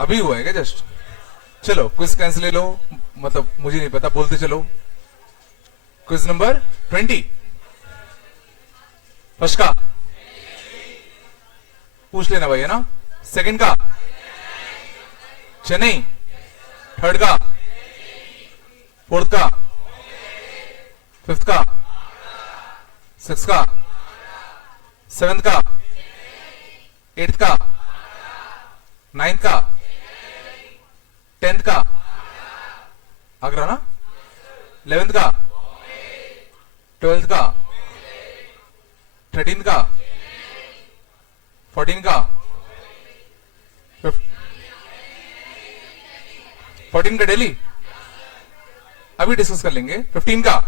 अभी हुआ है क्या जस्ट? चलो क्विज कैंसिल ले लो, मतलब मुझे नहीं पता, बोलते चलो। क्विज नंबर 20 फर्स्ट का पूछ लेना भाई, है ना। सेकंड का चेन्नई, थर्ड का, फोर्थ का, फिफ्थ का, सिक्स का, सेवेंथ का, एट्थ का, नाइन्थ का, टेंथ का, आगरा ना, 11th का, 12th का, 13th का, 14 का, 14 का दिल्ली, अभी डिस्कस कर लेंगे। 15 का,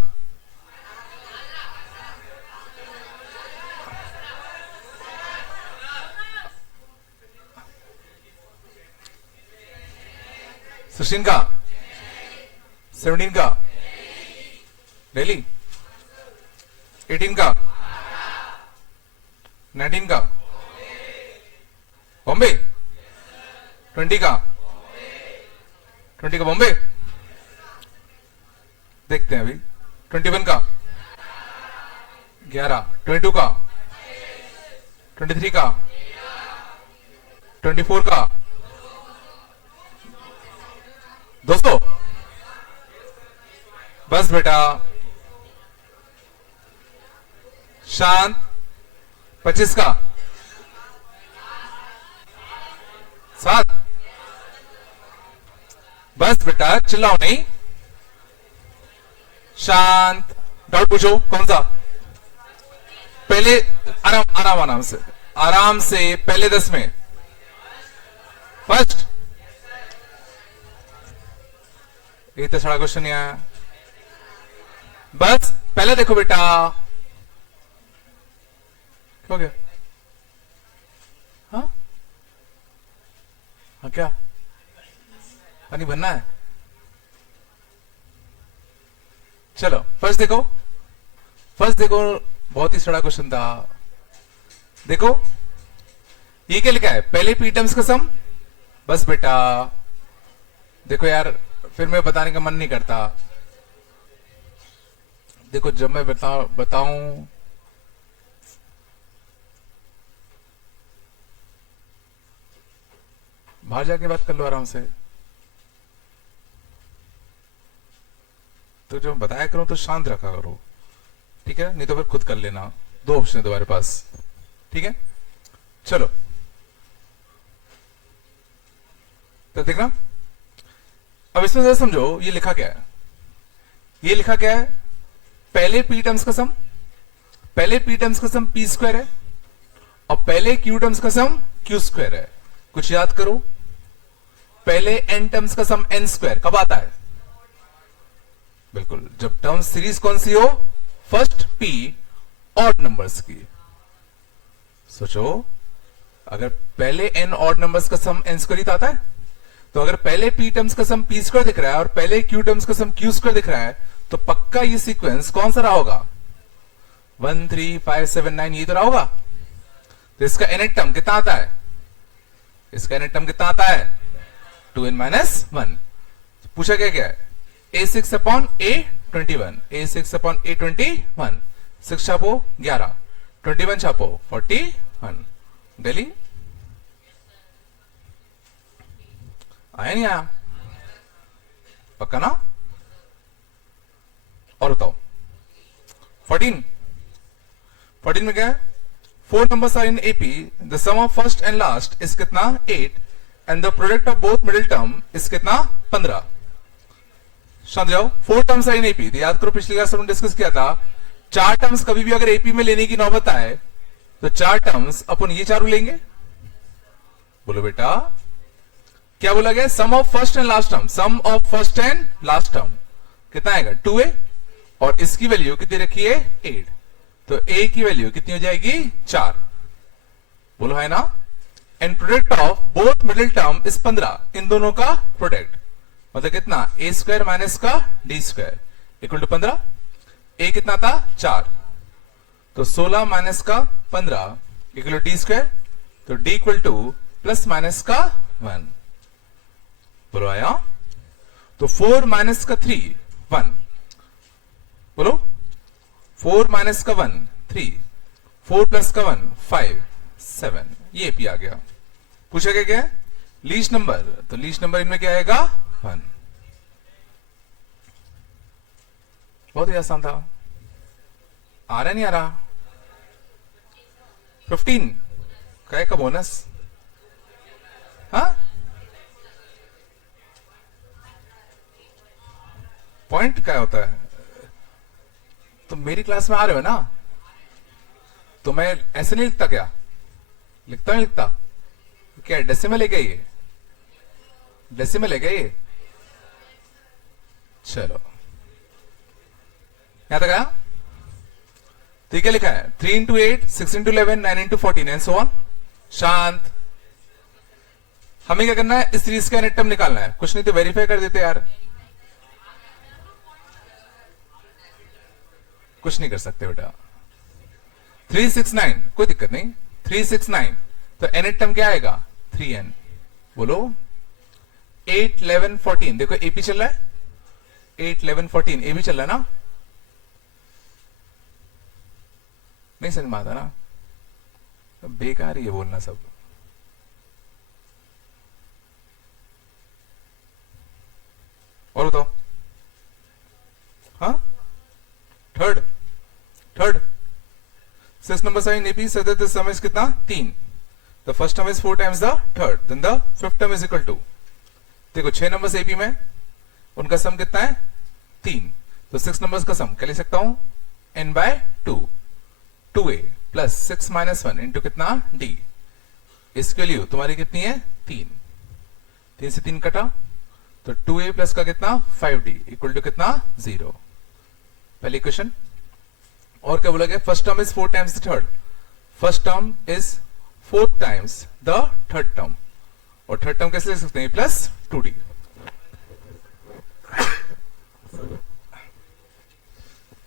सिक्सटीन का, 17 का दिल्ली, 18 का, 19 का बॉम्बे, 20 का, 20 का बॉम्बे, देखते हैं अभी। 21 का 11, 22 का, 23 का, 24 का। दोस्तों बस बेटा शांत। 25 का 7, बस बेटा चिल्लाओ नहीं, शांत। डाउट पूछो कौन सा? पहले आराम आराम आराम से पहले 10 में फर्स्ट। ये तो सारा क्वेश्चन नहीं आया। बस पहले देखो बेटा, क्या हो गया? हाँ हाँ, क्या पानी भरना है? चलो फर्स्ट देखो, फर्स्ट देखो, बहुत ही सड़ा क्वेश्चन था। देखो ये क्या लिखा है, पहले पी टर्म्स का सम। बस बेटा देखो यार, फिर मैं बताने का मन नहीं करता। देखो जब मैं बताऊं बाहर जाके बात कर लो आराम से। तो जब बताया करो तो शांत रखा करो, ठीक है? नहीं तो फिर खुद कर लेना। 2 ऑप्शन है तुम्हारे पास, ठीक है? चलो तो देखना अब इसमें जरा समझो, ये लिखा क्या है? ये लिखा क्या है? पहले पी टर्म्स का सम, पहले पी टर्म्स का सम पी स्क्वायर है और पहले क्यू टर्म्स का सम क्यू स्क्वायर है। कुछ याद करो, पहले एन टर्म्स का सम एन स्क्वायर कब आता है? बिल्कुल जब टर्म सीरीज कौन सी हो? फर्स्ट पी ऑड नंबर्स की। सोचो, अगर पहले एन ऑड नंबर्स का सम एन स्क्वायर आता है, तो अगर पहले पी टर्म्स का सम पी स्क्वायर दिख रहा है और पहले क्यू टर्म्स का सम क्यू स्क्वायर दिख रहा है, तो पक्का ये सीक्वेंस कौन सा रहा होगा? 1 3 5 7 9, ये तो रहा होगा। तो इसका nth टर्म कितना आता है? इसका nth टर्म कितना आता है? 2n-1। पूछा क्या क्या है? a6 upon a21, a6 upon a21। 6 छापो 11, 21 छापो 41। Delhi आया नहीं आया? पक्का ना? और बताओ 14 में क्या है? 4 numbers are in AP, the sum of first and last is कितना? 8 and the product of both middle term is कितना? 15। शांत जाओ। 4 टर्म्स are in AP, तो याद करो पिछली क्लास में डिस्कस किया था, 4 टर्म्स कभी भी अगर AP में लेने की नौबत आए तो 4 टर्म्स अपन ये चारों लेंगे। बोलो बेटा क्या बोला गया? Sum of first and last term, sum of first and last term कितना आएगा? 2a, और इसकी वैल्यू कितनी रखी है? 8। तो a की वैल्यू कितनी हो जाएगी? 4। बोलो है ना? And product of both middle term is 15। इन दोनों का प्रोडक्ट मतलब कितना? a स्क्वायर माइनस का d square equal to 15। a कितना था? 4। तो 16 माइनस का 15 इक्वल टू d स्क्वायर। तो d equal to plus minus का 1। बोलो आया? तो 4 माइनस का 3 1, बोलो 4 माइनस का 1 3, 4 प्लस का 1 5 7, ये एपी आ गया। पूछा क्या है? लीस्ट नंबर, तो लीस्ट नंबर इनमें क्या आएगा? 1। बहुत ही आसान था। आ रहा नहीं आ रहा? 15 काय का बोनस? हाँ, पॉइंट क्या होता है? तो मेरी क्लास में आ रहे हो ना, तो मैं ऐसे नहीं लिखता क्या? लिखता नहीं लिखता? क्या डेसिमल है क्या ये? डेसिमल है क्या ये? चलो यहां तक आया? तो क्या लिखा है? 3 into 8, 6 into 11, 9 into 14 and so on. शांत। हमें क्या करना है? इस सीरीज का एनेक्टम निकालना है। कुछ नहीं तो वेरीफाई कर देते यार। कुछ नहीं कर सकते बेटा। 369 कोई दिक्कत नहीं। 369 तो एनेक्टम क्या आएगा? 3n। बोलो 8 11 14, देखो एपी चल रहा है। 8 11 14 ए भी चल रहा है ना? नहीं समझ में आता ना? बेकार ही है बोलना सब। और बताओ। हाँ, third 6 numbers are in AP so that the sum is कितना? 3। The first term is 4 times the third, then the fifth term is equal to, देखो 6 नंबर्स AP में, उनका सम कितना है? 3। तो 6 नंबर्स का सम क्या ले सकता हूं? n by 2, 2a plus 6 minus 1 into कितना? d। इसके लिए तुम्हारी कितनी है? 3। 3 से 3 कटा, तो 2a प्लस का कितना? 5d इक्वल टू कितना? 0। पहली क्वेश्चन। और क्या बोला गया? First term is 4 times the third. First term is 4 times the third term, और थर्ड टर्म कैसे लिख सकते हैं? Plus 2d।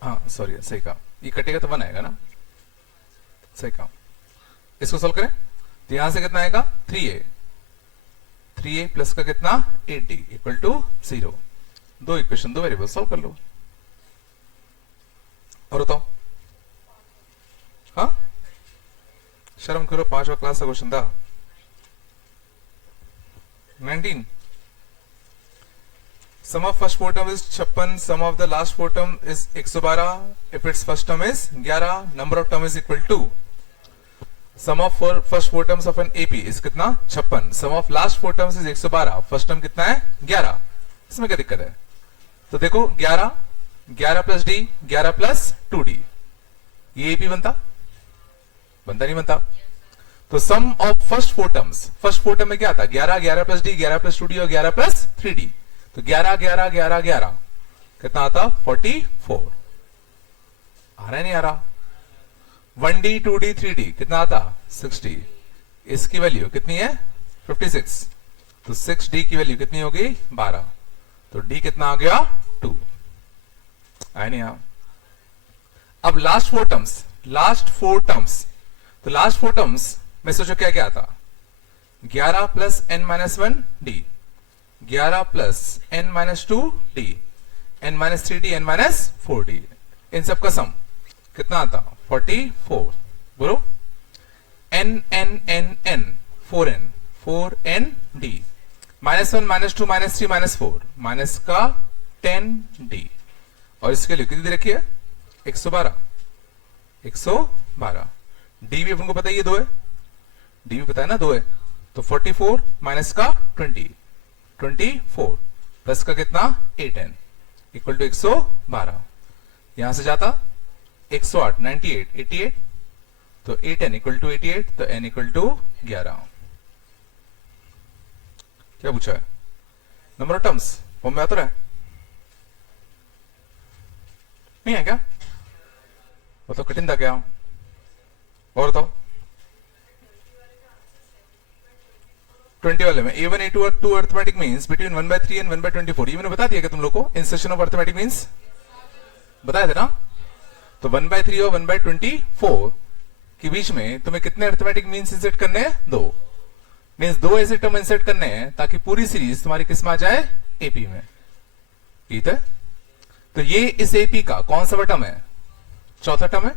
हाँ सॉरी, सही कहा। ये कटेगा तो 1 आएगा ना? सही कहा। इसको सॉल्व करें तो यहां से कितना आएगा? 3a। 3a प्लस का कितना? 8d equal to 0। दो इक्वेशन, दो वेरिएबल, सॉल्व कर लो। और बताओ। हाँ, शर्म करो, 5वां क्लास का क्वेश्चन था। 19। Sum of first four term is 56, sum of the last four term is 112, if its first term is 11, number of term is equal to, sum of first four terms of an AP is कितना? 56, sum of last four terms is 112, first term कितना है? 11। इसमें क्या दिक्कत है? तो देखो 11 11 plus D, 11 plus 2d, ये AP बनता नहीं बनता? तो sum of first four terms, first four term में क्या आता? 11 11 प्लस डी, 11 प्लस 2d और 11 प्लस 3d। तो 11 11 11 11 कितना आता? 44। आ रहा है नहीं आ रहा? 1d 2d 3d कितना आता? 6d। इसकी वैल्यू कितनी है? 56। तो 6d की वैल्यू कितनी होगी? 12। तो d कितना आ गया? 2। आया नहीं? यहां अब लास्ट फोर टर्म्स, तो लास्ट फोर टर्म्स में सोचो क्या क्या आता? 11 plus n minus 1 d, 11 plus n minus 2 d, n minus 3d, n minus 4d, इन सब का सम कितना आता? 44। बोलो n n n n 4n 4n d, minus 1 minus 2 minus 3 minus 4, minus का 10d, और इसके लिए कितनी दे रखी है? 112। 112 डी भी अपन को पता है, ये 2 है, डी भी पता है ना 2 है। तो 44 माइनस का 20, 24 प्लस का कितना? 8n equal to 112। यहां से जाता 108 98 88, तो 8n इक्वल टू 88, तो n इक्वल टू 11। क्या पूछा है? नंबर ऑफ टर्म्स फॉर्म में आता रहा है? नहीं है क्या? वो तो कठिन था क्या? और बताओ। 20 वाले में A1 A2 और 2 अर्थमेटिक मीन्स बिटवीन 1/3 एंड 1/24, ये मैंने बता दिया क्या तुम लोग को? In session of arithmetic means बताया था ना? तो 1/3 और 1/24 के बीच में तुम्हें कितने अर्थमेटिक मीन्स इंसर्ट करने हैं? 2। मीन्स दो ऐसे टर्म इंसर्ट करने हैं ताकि पूरी सीरीज तुम्हारी किस में आ जाए, एपी में। ठीक है, तो ये इस एपी का कौन सा टर्म है, चौथा टर्म है।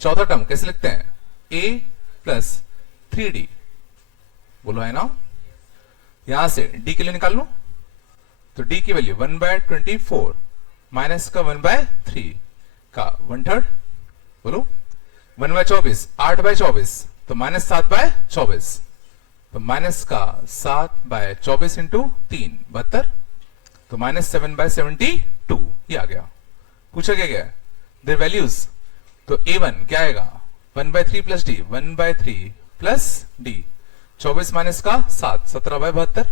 चौथा टर्म कैसे लिखते हैं, ए प्लस 3d, बोलो है ना। यहां से डी के लिए निकाल लो, तो डी की वैल्यू 1/24 माइनस का 1/3 का 1/3, बोलो 1/24, 8/24, तो माइनस 7/24, तो माइनस का 7/24 इंटू 3 72, तो माइनस 7/72 ये आ गया। पूछा क्या गया, देयर वैल्यूज, तो a1 क्या आएगा 1/3 plus D, 1/3 plus D, 24 minus का 7, 17/72,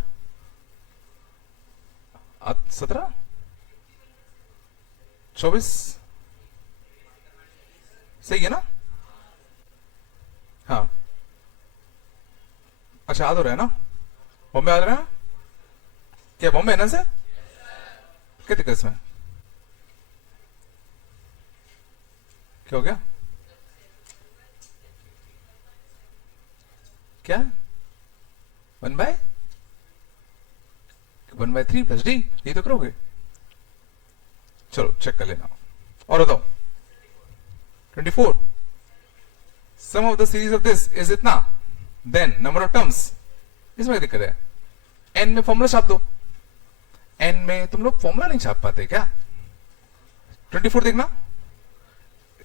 17 24 सही है ना। हाँ अच्छा, याद हो रहा है ना, बॉम्बे आ रहा है क्या, बॉम्बे है ना सर, क्या दिक्कत इसमें, क्या हो गया, क्या 1/3 प्लस डी, ये तो करोगे, चलो चेक कर लेना। और बताओ 24, sum of the series of this is इतना, देन नंबर ऑफ टर्म्स, इसमें दिक्कत है, एन में फॉर्मूला छाप दो, एन में तुम लोग फॉर्मूला नहीं छाप पाते क्या। 24 देखना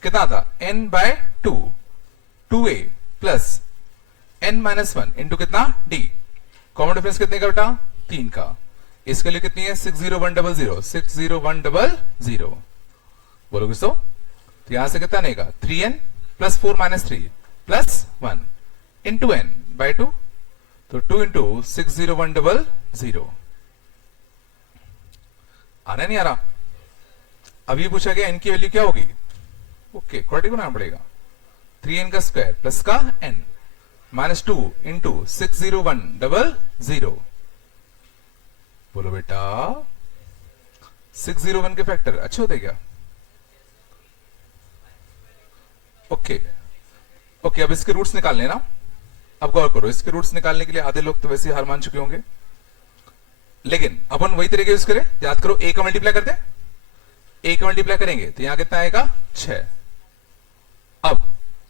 कितना था, n/2 2a plus n-1 into कितना d, कॉमन डिफरेंस कितने का बेटा, 3 का, इसके लिए कितनी है 60100, 60100, बोलो किसो, तो यहां से कितना आएगा 3n plus 4 minus 3 plus 1 into n/2, तो 2 इंटू 60100, आ रहा नहीं आ रहा। अब ये पूछा गया n की वैल्यू क्या होगी, ओके क्वाड्रेटिक बनाना पड़ेगा, 3n का स्क्वायर प्लस का n माइनस 2 इंटू 60100, बोलो बेटा 601 के फैक्टर अच्छे होते क्या, ओके ओके। अब इसके रूट्स निकाल लेना, अब गौर करो, इसके रूट्स निकालने के लिए आधे लोग तो वैसे ही हार मान चुके होंगे, लेकिन अपन वही तरीके यूज करें, याद करो a का मल्टीप्लाई करते हैं, a का मल्टीप्लाई करेंगे तो यहां कितना आएगा 6। अब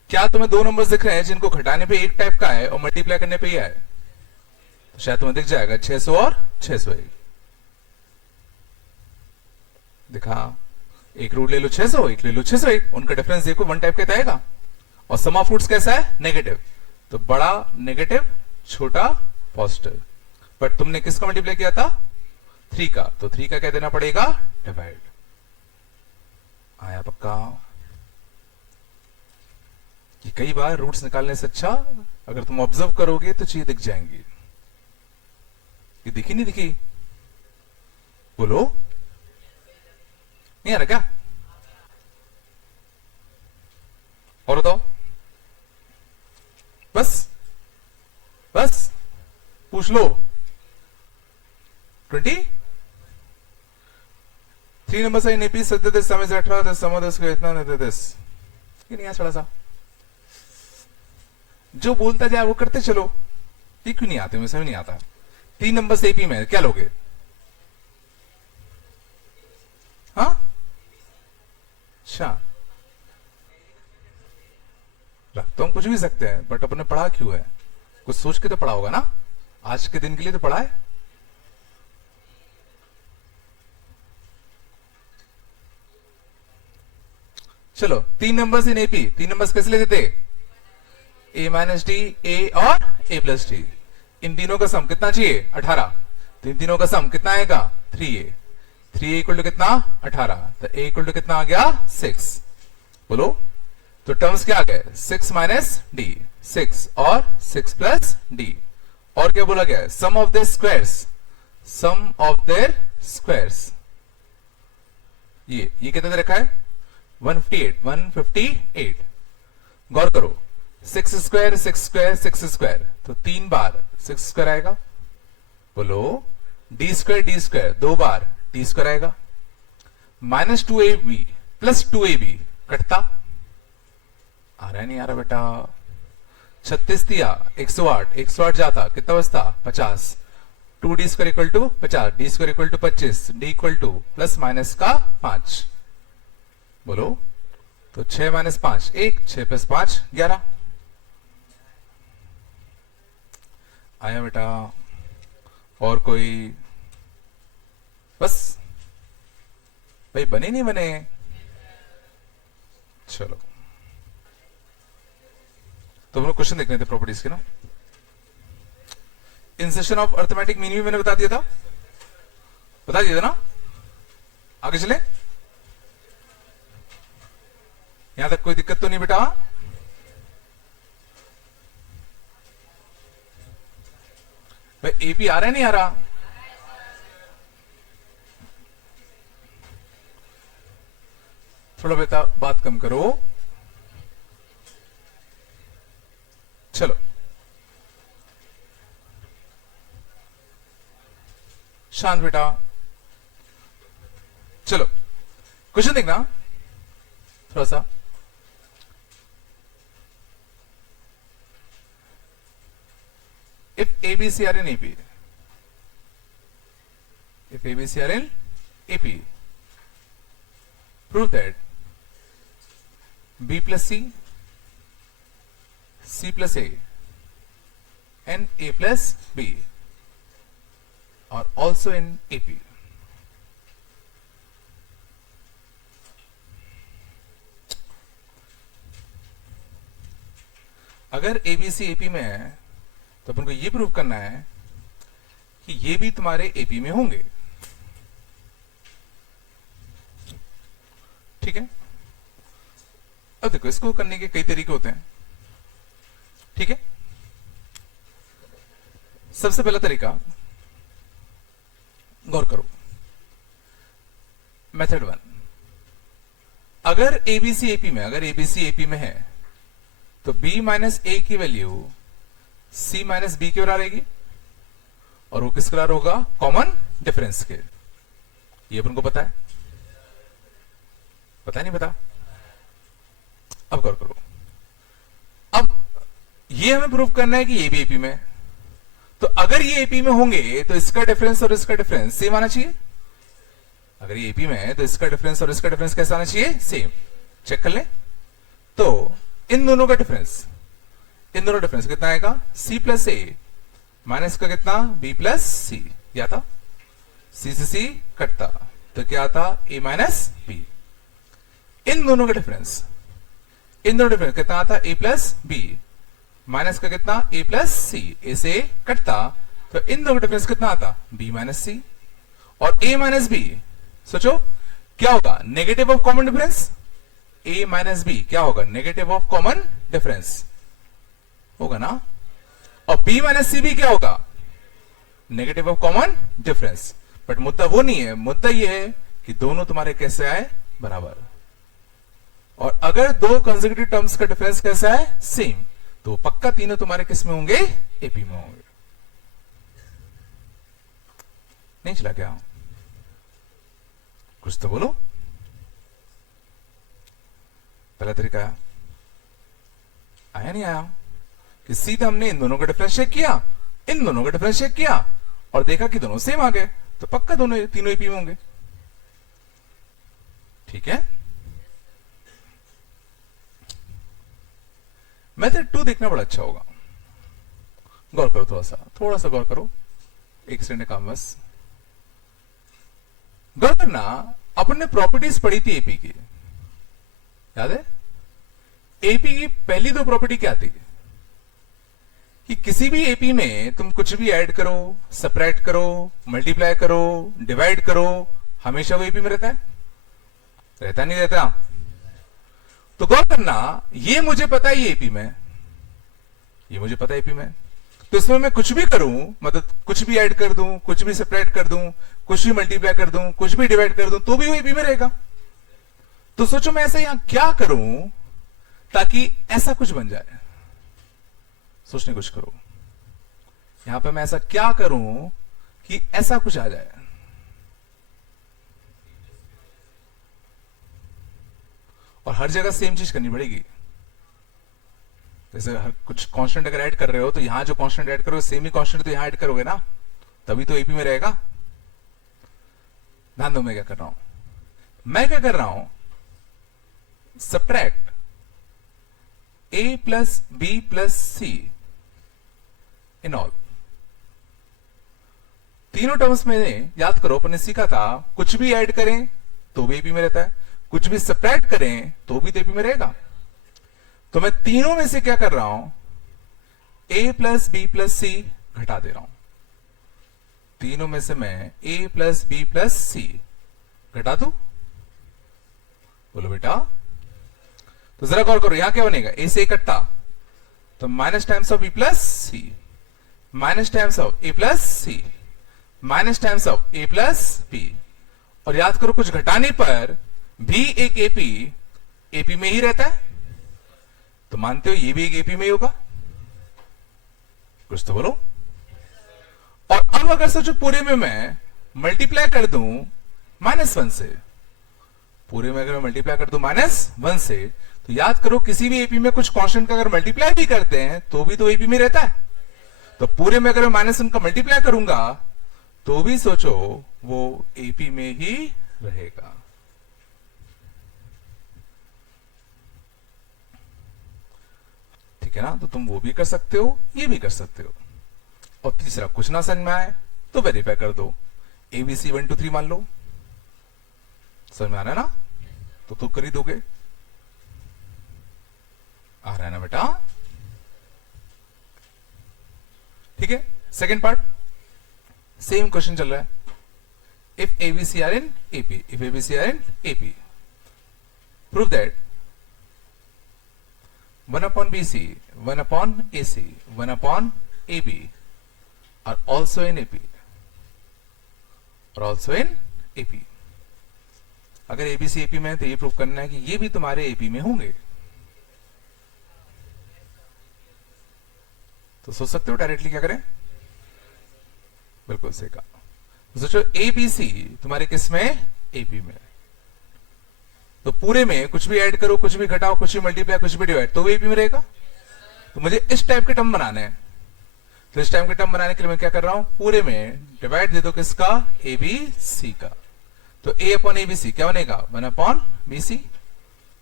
क्या तुम्हें दो नंबर्स दिख रहे हैं जिनको घटाने पे एक टाइप का है और मल्टीप्लाई करने पे ही है, तो शायद तुम्हें दिख जाएगा 600 और 601, दिखा, एक रूट ले लो 600, एक ले लो 601, उनका डिफरेंस देखो वन टाइप का आएगा, और सम ऑफ रूट्स कैसा है, नेगेटिव, तो बड़ा नेगेटिव छोटा पॉजिटिव, बट तुमने किसका मल्टीप्लाई किया था 3 का, तो 3 का क्या देना पड़ेगा डिवाइड, आया पक्का। ये कई बार रूट्स निकालने से अच्छा अगर तुम ऑब्जर्व करोगे तो चीजें दिख जाएंगी, ये दिखी नहीं दिखी, बोलो नहीं आ रहा क्या, और बताओ, बस बस पूछ लो 20 3 नंबर से एपी सत्य दस समय से 18 10 सम 10 को इतना नहीं 10, ये नहीं थोड़ा सा जो बोलता जाए वो करते चलो, ये क्यों नहीं आते, मुझे समझ नहीं आता। 3 नंबर से एपी में क्या लोगे, हाँ अच्छा रख तो हम कुछ भी सकते हैं, बट अपने पढ़ा क्यों है, कुछ सोच के तो पढ़ा होगा ना, आज के दिन के लिए तो पढ़ा है। चलो 3 नंबर्स इन एपी, 3 नंबर्स कैसे लेते थे, a माइनस डी, ए और a प्लस डी, इन तीनों का सम कितना चाहिए 18, तो इन तीनों का सम कितना आएगा 3a, 3a इक्वल टू कितना 18, तो a इक्वल टू कितना आ गया 6, बोलो, तो टर्म्स क्या आ गए 6 माइनस डी, 6 और 6 प्लस डी, और क्या बोला गया sum of their squares, sum of their squares, ये कितना दे रखा है 158, गौर करो 6 स्क्वायर 6 स्क्वायर 6 स्क्वायर, तो 3 बार 6 स्क्वायर आएगा, बोलो डी स्क्वायर 2 बार डी स्क्वायर आएगा, माइनस 2ab प्लस 2ab कटता, आ रहा है नहीं आ रहा बेटा, 36 दिया 108, 108 जाता कितना बचता 50, 2d square equal to 50, d square equal to 25, d equal to plus minus का 5, बोलो तो 6 माइनस 5 1, 6 प्लस 5 11। आया बेटा? और कोई? बस भाई, बने नहीं बने? चलो तो हम लोग क्वेश्चन देख रहे थे प्रॉपर्टीज के ना। इंसर्शन ऑफ अर्थमेटिक मीन भी मैंने बता दिया था, बता दिया था ना। आगे चले, यहां तक कोई दिक्कत तो नहीं बेटा? भाई एपी आ रहा है नहीं आ रहा? थोड़ा बेटा बात कम करो। चलो शांत बेटा, चलो क्वेश्चन देखना थोड़ा सा। if ABC are in AP, if ABC are in AP, prove that B plus C plus A and A plus B are also in AP. अगर ABC AP में है तो अपन को ये प्रूव करना है कि ये भी तुम्हारे AP में होंगे। ठीक है, अब देखो इसको करने के कई तरीके होते हैं। ठीक है, सबसे पहला तरीका गौर करो, मेथड 1। अगर ABC AP में, अगर ABC AP में है तो B माइनस A की वैल्यू C माइनस B के बराबर आएगी, और वो किसके बराबर होगा? कॉमन डिफरेंस के। ये अपन को पता है, पता नहीं पता? अब गौर करो, अब ये हमें प्रूव करना है कि ये भी एपी में, तो अगर ये एपी में होंगे तो इसका डिफरेंस और इसका डिफरेंस सेम आना चाहिए। अगर ये एपी में है तो इसका डिफरेंस और इसका डिफरेंस कैसा आना चाहिए? सेम। चेक कर लें तो इन दोनों का डिफरेंस, इन दोनों डिफरेंस कितना आएगा? C प्लस ए माइनस का कितना? B प्लस सी। क्या था? C से C कटता तो क्या आता? A minus B। इन दोनों का डिफरेंस, इन दोनों डिफरेंस कितना आता? A प्लस B माइनस का कितना? A plus C। A से कटता तो इन दोनों का डिफरेंस कितना आता? B minus C। और A माइनस B, सोचो क्या होगा? Negative of common difference. A minus B क्या होगा? नेगेटिव ऑफ कॉमन डिफरेंस होगा ना। और B माइनस C भी क्या होगा? Negative of common difference. But मुद्दा वो नहीं है, मुद्दा ये है कि दोनों तुम्हारे कैसे आए? बराबर। और अगर दो कंसेक्यूटिव टर्म्स का डिफरेंस कैसा है? सेम, तो पक्का तीनों तुम्हारे किस में होंगे? एपी में होंगे। नहीं चला क्या? कुछ तो बोलो। पहला तरीका आया नहीं आया कि सीधा हमने इन दोनों का डिफरेंस चेक किया, इन दोनों का डिफरेंस चेक किया और देखा कि दोनों सेम आ गए, तो पक्का दोनों तीनों एपी में होंगे। ठीक है, मेथड 2 देखना बड़ा अच्छा होगा। गौर करो, थोड़ा सा गौर करो, एक सेकंड काम बस। गौर करना, अपन ने प्रॉपर्टीज पढ़ी थी एपी की, याद है? एपी की पहली दो प्रॉपर्टी क्या थी? कि किसी भी एपी में तुम कुछ भी ऐड करो, सेपरेट करो, मल्टीप्लाई करो, डिवाइड करो, हमेशा वो एपी में रहता है? रहता नहीं रहता? तो गौर करना, ये मुझे पता है ये एपी में, ये मुझे पता है एपी में, तो इसमें मैं कुछ भी करूं, मतलब कुछ भी ऐड कर दूं, कुछ भी सेपरेट कर दूं, कुछ भी मल्टीप्लाई कर दूं, कुछ भी डिवाइड कर दूं, तो भी वो एपी में रहेगा। तो सोचो मैं ऐसा यहां क्या करूं ताकि ऐसा कुछ बन जाए। सोचने कुछ करो, यहां पे मैं ऐसा क्या करूं कि ऐसा कुछ आ जाए। और हर जगह सेम चीज करनी पड़ेगी। जैसे हर कुछ कांस्टेंट अगर ऐड कर रहे हो तो यहां जो कांस्टेंट ऐड करोगे सेम ही कांस्टेंट तो यहां ऐड करोगे ना, तभी तो एपी में रहेगा। ध्यान दो मैं क्या कर रहा हूं, मैं क्या कर रहा हूं, subtract A plus B plus C in all. तीनों टर्म्स में याद करो अपन ने सीखा था कुछ भी ऐड करें तो भी एपी में रहता है, कुछ भी सब्ट्रैक्ट करें तो भी तो एपी में रहेगा। तो मैं तीनों में से क्या कर रहा हूं, ए प्लस बी प्लस सी घटा दे रहा हूं। तीनों में से मैं ए प्लस बी प्लस सी घटा दूं, बोलो बेटा। तो जरा गौर करो यहां क्या बनेगा, ए से इकट्ठा तो minus times of B plus C, minus times of A plus C, minus times of A plus B. और याद करो कुछ घटाने पर भी एक एपी में ही रहता है, तो मानते हो ये भी एक एपी में ही होगा, कुछ तो बोलो। और अब अगर सोचो पूरे में मैं मल्टीप्लाई कर दूं -1 से, पूरे में अगर मैं मल्टीप्लाई कर दूं -1 से, तो याद करो किसी भी एपी में कुछ कांस्टेंट का अगर मल्टीप्लाई भी करते हैं तो भी तो एपी में रहता है। तो पूरे में अगर मैं -1 का मल्टीप्लाई करूंगा तो भी सोचो वो एपी में ही रहेगा। ठीक है ना, तो तुम वो भी कर सकते हो, ये भी कर सकते हो। और तीसरा कुछ ना समझ में आए तो वेरीफाई कर दो, एबीसी 1 2 3 मान लो। समझ में आ रहा है ना, तो कर ही दोगे। आ रहा है ना बेटा, ठीक है। सेकेंड पार्ट सेम क्वेश्चन चल रहा है, if ABC are in AP, if ABC are in AP prove that 1 upon BC, 1 upon AC, 1 upon AB are also in AP, are also in AP। अगर ABC AP में है तो ये prove करना है कि ये भी तुम्हारे AP में होंगे। तो सोच सकते हो डायरेक्टली क्या करें, बिल्कुल सही कहा। तो सोचो ABC तुम्हारे किस में, AP में। तो पूरे में कुछ भी ऐड करो, कुछ भी घटाओ, कुछ भी मल्टीप्लाई, कुछ भी डिवाइड, तो वो एपी में रहेगा। तो मुझे इस टाइप के टर्म बनाने हैं, तो इस टाइप के टर्म बनाने के लिए मैं क्या कर रहा हूं, पूरे में डिवाइड दे दो किसका, ए बी सी का। तो ए अपॉन ए बी सी क्या बनेगा, 1 upon B C,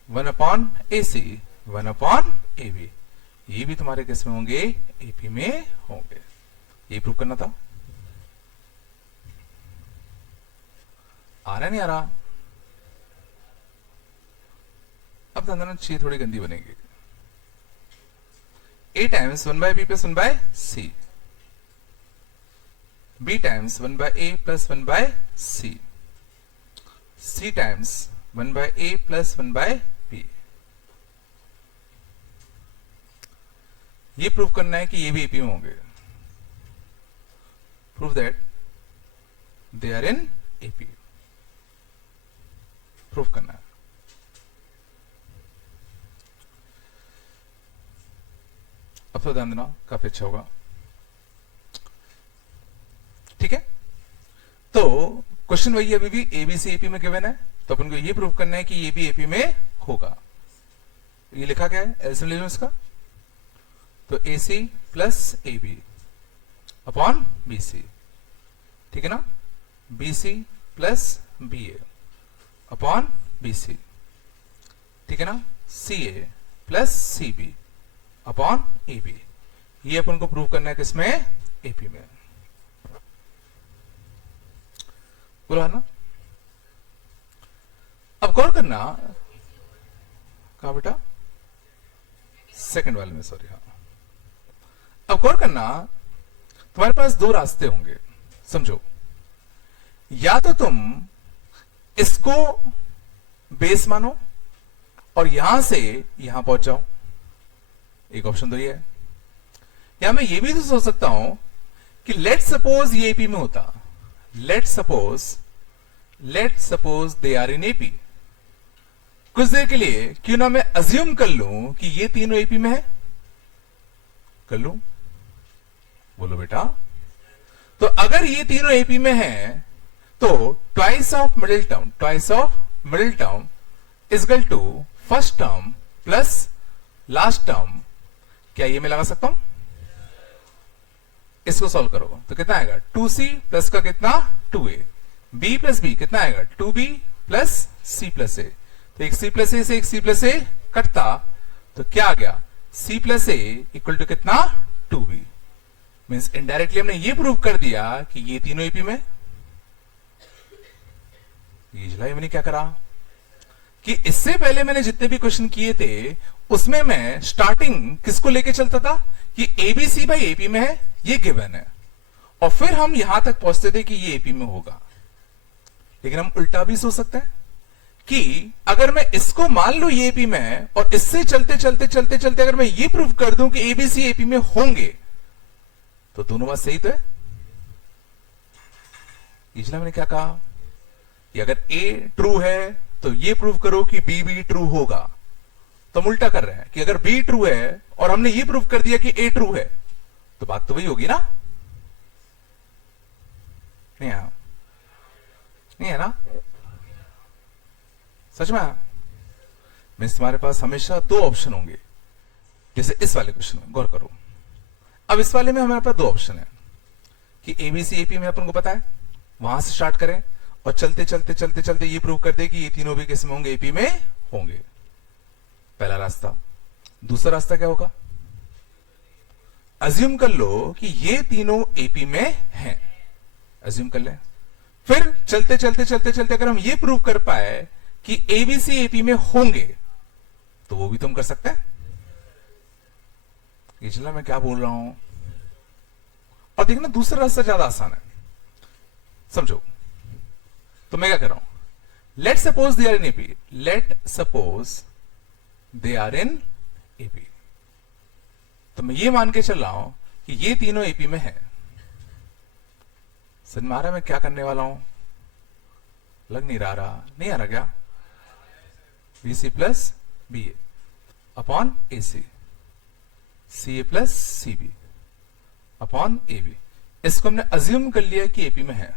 1 upon A C, 1 upon A B. ये भी तुम्हारे किस में होंगे, एपी में होंगे। ये प्रूव करना था। आ रहा नहीं आ रहा, अब समझना चाहिए, थोड़ी गंदी बनेगी। a times 1 by B plus 1 by C, b times 1 by a plus 1 by C, c times 1 by a plus 1 by b। ये प्रूव करना है कि ये भी एपी में होंगे। Prove that they are in AP, prove करना है। अब तो ध्यान देना, काफी अच्छा होगा। ठीक है, तो क्वेश्चन वही अभी भी एबीसी एपी में गिवन है, तो अपन को ये प्रूव करना है कि ये भी एपी में होगा। ये लिखा गया है एलसीएम ले लो इसका, तो AC plus A B upon BC, ठीक है ना, BC plus B A upon BC, ठीक है ना, C A plus C B upon A B. ये अपन को प्रूव करना है किसमें, एपी में। बोला ना। अब गौर करना, कहा बेटा, सेकंड वाले में, सॉरी। हाँ, अब गौर करना, तुम्हारे पास दो रास्ते होंगे, समझो। या तो तुम इसको बेस मानो और यहां से यहां पहुंच जाओ, एक ऑप्शन तो ये है। या मैं ये भी तो सोच सकता हूं कि लेट सपोज ये एपी में होता, let suppose they are in AP. कुछ देर के लिए क्यों ना मैं अज्यूम कर लूं कि ये तीनों एपी में है, कर लूं, बोलो बेटा। तो अगर ये तीनों एपी में है तो twice of middle term is equal to first term plus last term क्या ये मैं लगा सकता हूं? इसको सॉल्व करो तो कितना आएगा? 2c प्लस का कितना? 2a। b प्लस बी कितना आएगा? 2b plus c plus a। तो एक c प्लस a से एक c प्लस a कटता तो क्या आ गया? c plus a equal to कितना? 2b। मीन्स इनडायरेक्टली हमने ये प्रूव कर दिया कि ये तीनों एपी में। ये जुलाई मैंने क्या करा कि इससे पहले मैंने जितने भी क्वेश्चन किए थे उसमें मैं स्टार्टिंग किसको लेके चलता था कि एबीसी बाई एपी में है, ये गिवन है, और फिर हम यहां तक पहुंचते थे कि ये एपी में होगा। लेकिन हम उल्टा भी सोच सकते हैं कि अगर मैं इसको मान लू ये एपी में है और इससे चलते चलते चलते चलते अगर मैं ये प्रूव कर दूं कि एबीसी एपी में होंगे तो दोनों बात सही तो है। इसलिए मैंने क्या कहा कि अगर ए ट्रू है तो ये प्रूव करो कि बी भी ट्रू होगा। तो हम उल्टा कर रहे हैं कि अगर बी ट्रू है और हमने ये प्रूव कर दिया कि ए ट्रू है तो बात तो वही होगी ना? नहीं है? नहीं है ना? सच में? मीन्स तुम्हारे पास हमेशा दो ऑप्शन होंगे। जैसे इस वाले क्वेश्चन में गौर करो। अब इस वाले में हमारे पास दो ऑप्शन है कि एबीसी एपी में अपन को पता है, वहां से स्टार्ट करें और चलते चलते चलते चलते ये प्रूव कर दे कि ये तीनों भी किस में होंगे? एपी में होंगे। पहला रास्ता। दूसरा रास्ता क्या होगा? अज्यूम कर लो कि ये तीनों एपी में हैं। अज्यूम कर ले। फिर चलते चलते चलते चलते अगर हम ये प्रूव कर पाए कि एबीसी एपी में होंगे तो वो भी तुम कर सकते हैं। चला मैं क्या बोल रहा हूं? और देखना दूसरा रास्ता ज्यादा आसान है, समझो। तो मैं क्या कर रहा हूं? Let suppose they are in AP. Let suppose they are in AP. तो मैं ये मान के चल रहा हूं कि ये तीनों एपी में है। समझ में आ रहा है मैं क्या करने वाला हूं? लग नहीं रहा? नहीं आ रहा क्या? BC plus B A upon A C, C A plus C B upon A B. इसको हमने अज्यूम कर लिया कि एपी में है।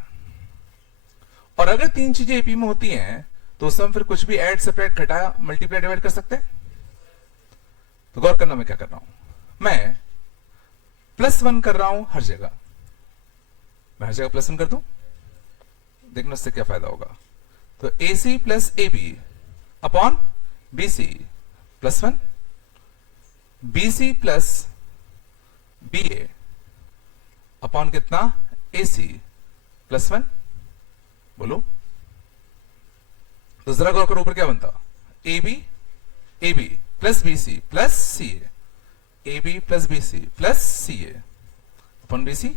और अगर तीन चीजें एपी में होती हैं तो उसमें हम फिर कुछ भी ऐड, सेपरेट, घटाया, मल्टीप्लाई, डिवाइड कर सकते हैं। तो गौर करना मैं क्या कर रहा हूं? मैं +1 कर रहा हूं हर जगह। मैं हर जगह +1 कर दूं, देखना इससे क्या फायदा होगा। तो A C plus A B upon B C +1, B C plus B A upon कितना? A C +1। बोलो। तो जरा गौर करो ऊपर क्या बनता? A B plus B C plus C A B plus B C plus C A upon B C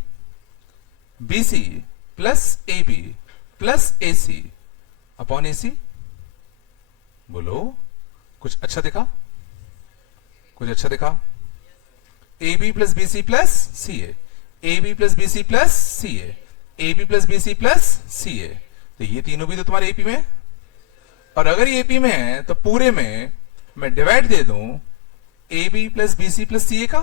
plus A B plus A C upon A C. बोलो कुछ अच्छा दिखा? कुछ अच्छा दिखा? A B plus B C plus C A B plus B C plus C A B plus B C plus C A. तो ये तीनों भी तो तुम्हारे एपी में है। और अगर ये एपी में है तो पूरे में मैं डिवाइड दे दूं A B plus B C plus C A का,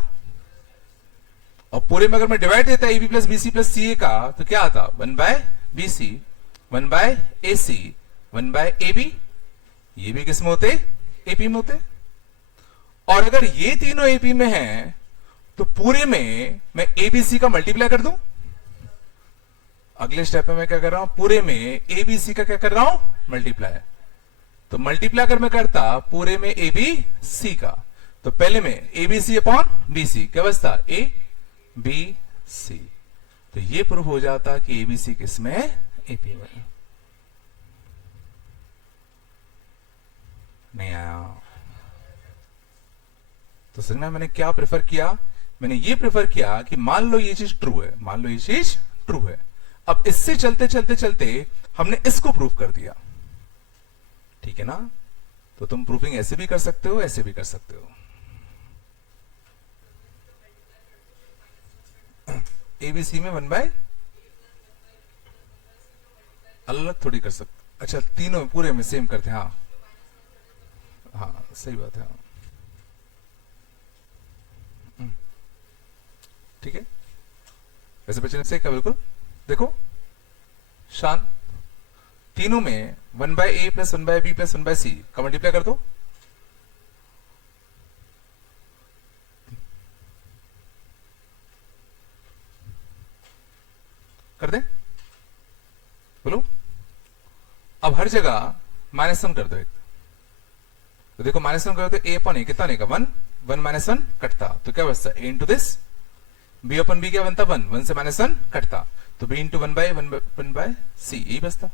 और पूरे में अगर मैं डिवाइड देता A B plus B C plus C A का तो क्या आता? 1 by B C, 1 by A C, 1 by A B. ये भी किस में होते? एपी में होते। और अगर ये तीनों एपी में हैं तो पूरे में मैं एबीसी का मल्टीप्लाई कर दूं। अगले स्टेप में मैं क्या कर रहा हूं? पूरे में एबीसी का क्या कर रहा हूं? मल्टीप्लाई। तो मल्टीप्लाई अगर मैं करता पूरे में ए बी सी का तो पहले में A B C upon B C क्या बचता? A B C. तो ये प्रूफ हो जाता कि ए बी सी किसमें है? एपी में। नहीं आया? तो समझना मैंने क्या प्रेफर किया? मैंने ये प्रेफर किया कि मान लो ये चीज ट्रू है, मान लो ये चीज ट्रू है। अब इससे चलते चलते चलते हमने इसको प्रूव कर दिया, ठीक है ना? तो तुम प्रूफिंग ऐसे भी कर सकते हो, ऐसे भी कर सकते हो। एबीसी में 1 बाय अलग थोड़ी कर सकते। अच्छा तीनों पूरे में सेम करते हैं। हाँ हाँ सही बात है। ठीक है, वैसे बच्चे ने सही कहा बिल्कुल। देखो शान, तीनों में 1 by A plus 1 by B plus 1 by C का मल्टीप्लाई कर दो। दे, बोलो। अब हर जगह माइनस 1 कर दो एक, तो देखो माइनस 1 करो तो ए अपन ए कितना बनेगा 1, 1 माइनस 1 कटता, तो क्या बचता A into this, B upon B क्या बनता 1, 1 से माइनस 1 कटता, तो बी इंटू 1 बाय सी, यही बचता।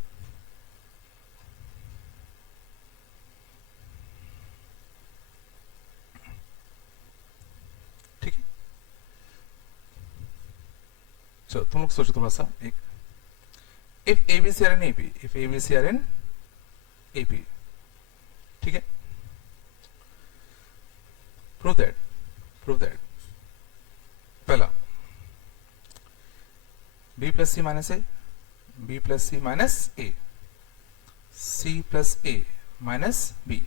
ठीक है, चलो तुम लोग सोचो थोड़ा सा एक, if ABC are in AP, if ABC are in AP, ठीक है, प्रूव दैट पहला b plus C minus A, b plus C minus A, c plus A minus B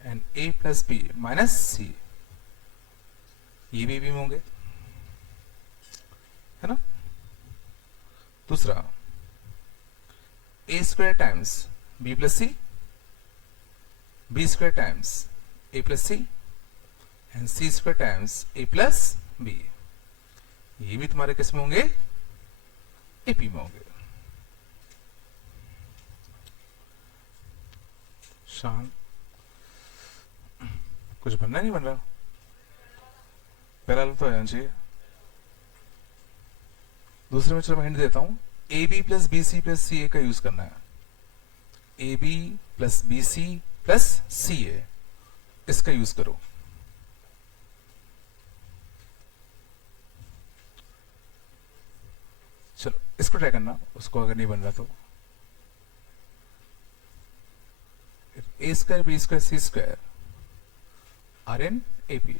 and a plus B minus C, ये भी में होंगे, है ना। दूसरा a square times b plus C, b square times a plus C and c square times a plus b, ये भी तुम्हारे किस में होंगे, एपी में होंगे। शान कुछ बनना नहीं बन रहा, पहला तो आना चाहिए। दूसरे में चलो मैं हिंट देता हूं, A B plus B C plus C A का यूज करना है, A B plus B C plus C A, इसका यूज करो। चलो इसको ट्राई करना, उसको अगर नहीं बन रहा तो A square B square C square are in AP,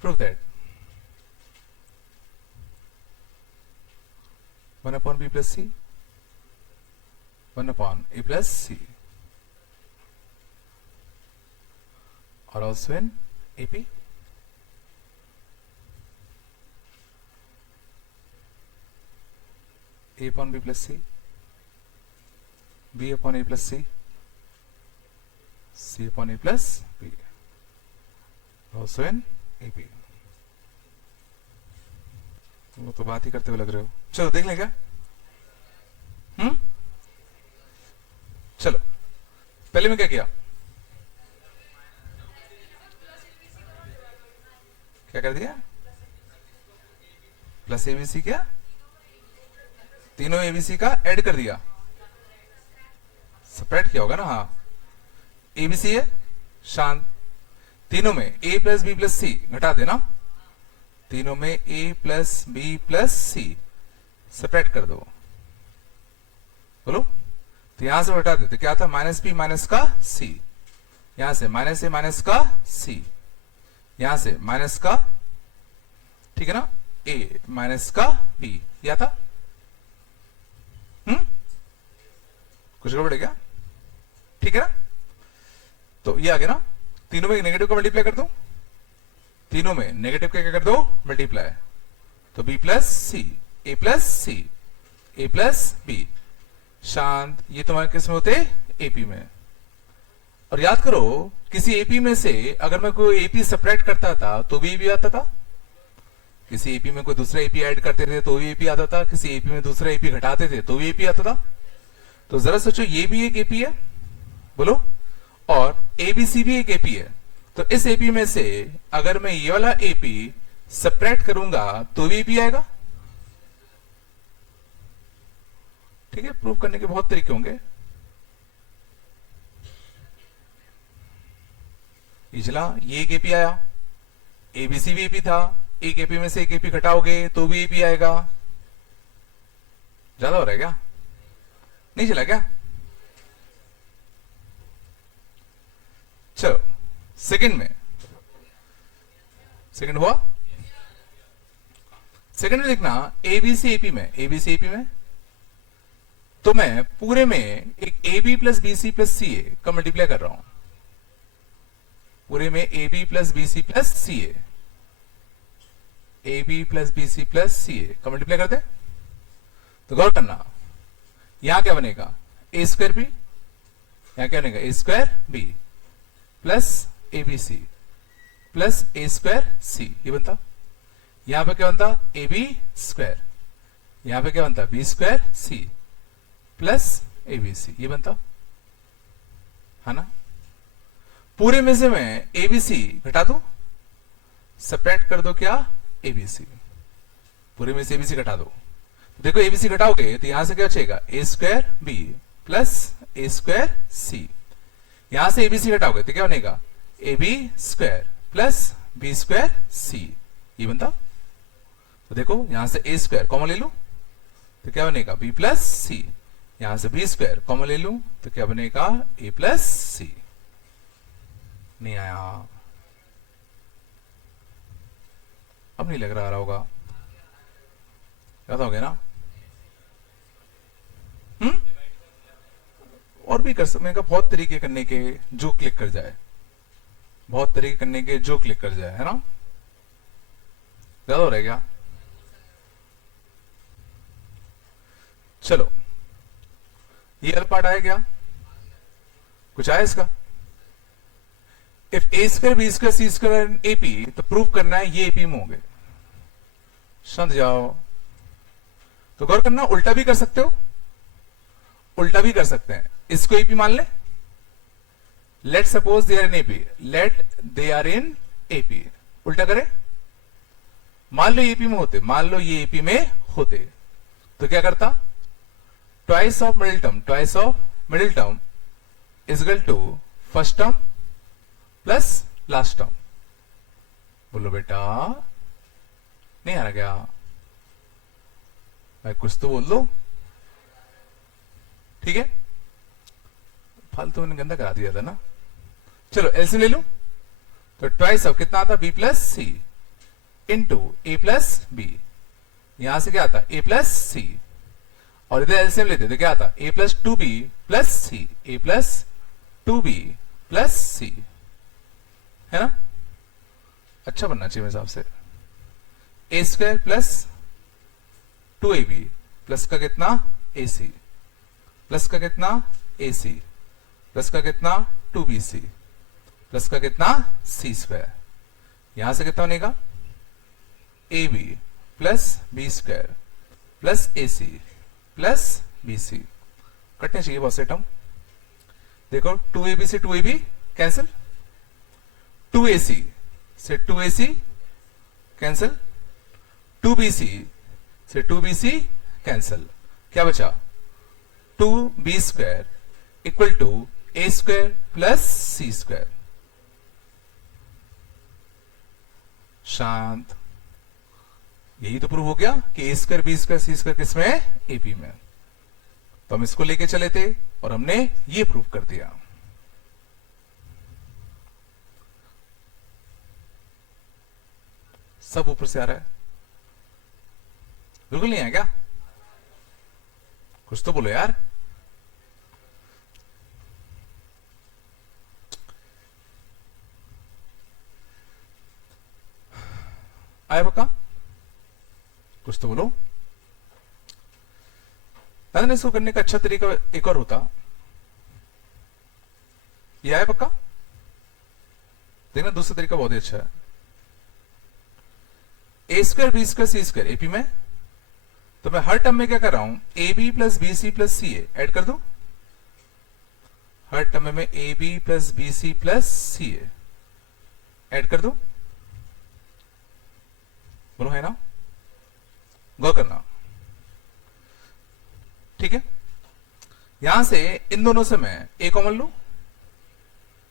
prove that 1 upon B plus C, 1 upon A plus C और also in AP. a upon b plus c, b upon a plus c, c upon a plus b, also in AP। तुम तो बात ही करते हुए लग रहे हो, चलो देख लें क्या। चलो पहले में क्या किया, क्या कर दिया, प्लस एबीसी क्या, तीनों एबीसी का ऐड कर दिया, सेपरेट किया होगा ना, हाँ एबीसी है शांत, तीनों में ए प्लस बी प्लस सी घटा देना, तीनों में ए प्लस बी प्लस सी सेपरेट कर दो, बोलो। तो यहां से हटा देते, क्या था माइनस बी माइनस का सी, यहां से माइनस ए माइनस का सी, यहां से माइनस का, ठीक है ना, ए माइनस का बी, या था कुछ गड़बड़ है क्या, ठीक है ना। तो ये आ गया ना, तीनों में नेगेटिव का मल्टीप्लाई कर दो, तीनों में नेगेटिव का क्या कर दो मल्टीप्लाई, तो b plus C, A plus C, A plus B, शांत, ये तुम्हारे किस में होते एपी में। और याद करो किसी एपी में से अगर मैं कोई एपी सेपरेट करता था तो भी एपी आता था, किसी एपी में कोई दूसरा एपी ऐड करते थे तो भी एपी आता था, किसी एपी में दूसरा एपी घटाते थे तो भी एपी आता था। तो जरा सोचो, ये भी एक एपी है, बोलो, और एबीसी भी एक एपी है, तो इस एपी में से अगर मैं ये वाला एपी सेपरेट करूंगा तो भी एपी आएगा। ठीक है, प्रूव करने के बहुत तरीके होंगे। पिछला ये एक एपी आया, एबीसी भी एपी था, एक एपी में से एक एपी घटाओगे तो भी एपी आएगा। ज्यादा हो रहा है क्या, नहीं चला क्या। चलो सेकंड में, सेकंड हुआ, सेकंड में देखना एबीसी एपी में, एबीसी एपी में तो मैं पूरे में एक A B plus B C plus C A का मल्टीप्लाई कर रहा हूं, पूरे में A B plus B C plus C A B plus B C plus C A का मल्टीप्लाई करते। तो गौर करना, यहां क्या बनेगा ए स्क्वायर बी, यहां क्या बनेगा A square B plus A B C plus A square C, ये बनता। यहां पे क्या बनता, ए बी स्क्वायर, यहां पे क्या बनता, B square C plus A B C, ये बनता है ना। पूरे में से मैं ए बी सी घटा दू, सब्ट्रैक्ट कर दो क्या, ए बी सी, पूरे में से ए बी सी घटा दो। देखो ए बी सी घटाओगे तो यहां से क्या बचेगा, A square B plus A square C, यहां से एबीसी घटाओगे तो क्या बनेगा, A B square plus B square C, ये बनता। तो देखो यहां से ए स्क्वायर कॉमन ले लूं तो क्या बनेगा, बी प्लस सी, यहां से बी स्क्वायर कॉमन ले लूं तो क्या बनेगा, ए प्लस सी। नहीं आया, अब नहीं लग रहा होगा, याद हो गया ना। और भी कर सकते, मैंने कहा बहुत तरीके करने के, जो क्लिक कर जाए, बहुत तरीके करने के जो क्लिक कर जाए, है ना। ज्यादा हो रहा है क्या, चलो ये वाला पार्ट आया क्या, कुछ आया इसका। If A square B square C square AP, तो प्रूव करना है ये एपी में होंगे, समझ जाओ। तो गौर करना, उल्टा भी कर सकते हो, उल्टा भी कर सकते हैं, इसको एपी मान ले, let suppose they are in AP, let they are in AP, उल्टा करें, मान लो एपी में होते, मान लो ये एपी में होते, तो क्या करता, twice of middle term, twice of middle term is equal to first term plus last term. बोलो बेटा, नहीं आ रहा क्या, भाई कुछ तो बोल दो, ठीक है, फालतू मैंने गंदा करा दिया था ना। चलो एलसीएम ले लूं, तो ट्वाइस ऑफ कितना आता, बी प्लस सी इंटू ए प्लस बी, यहां से क्या आता, ए प्लस सी, और इधर एलसीएम लेते तो क्या आता, A plus two B plus C, A plus two B plus C, है ना। अच्छा बनना चाहिए मेरे हिसाब से, A square plus two A B plus का कितना, ए सी प्लस का कितना, ए सी प्लस का कितना, टू बी सी प्लस का कितना, सी स्क्वायर, यहां से कितना बनेगा, A B plus B square plus A C plus B C, कटने चाहिए बहुत से टर्म। देखो टू ए बी से two A B cancel, two A C से two A C cancel, two B C से टू बी सी कैंसिल, क्या बचा, two B square equal to A square plus C square. शांत, यही तो prove हो गया कि A square B square C square किसमें है, एपी में। तो हम इसको लेके चले थे और हमने ये प्रूव कर दिया। सब ऊपर से आ रहा है, बिल्कुल नहीं है क्या, कुछ तो बोलो यार। आया पक्का, कुछ तो बोलो। दादा इसको करने का अच्छा तरीका एक और होता, ये आया पक्का, देखना दूसरा तरीका बहुत ही अच्छा है। ए square B square C square AP में, तो मैं हर टर्म में क्या कर रहा हूं, A B plus B C plus C A add कर दूं, हर टर्म में मैं A B plus B C plus C A add कर दूं, बोलो है ना, गौर करना, ठीक है। यहां से इन दोनों से मैं ए कॉमन लू,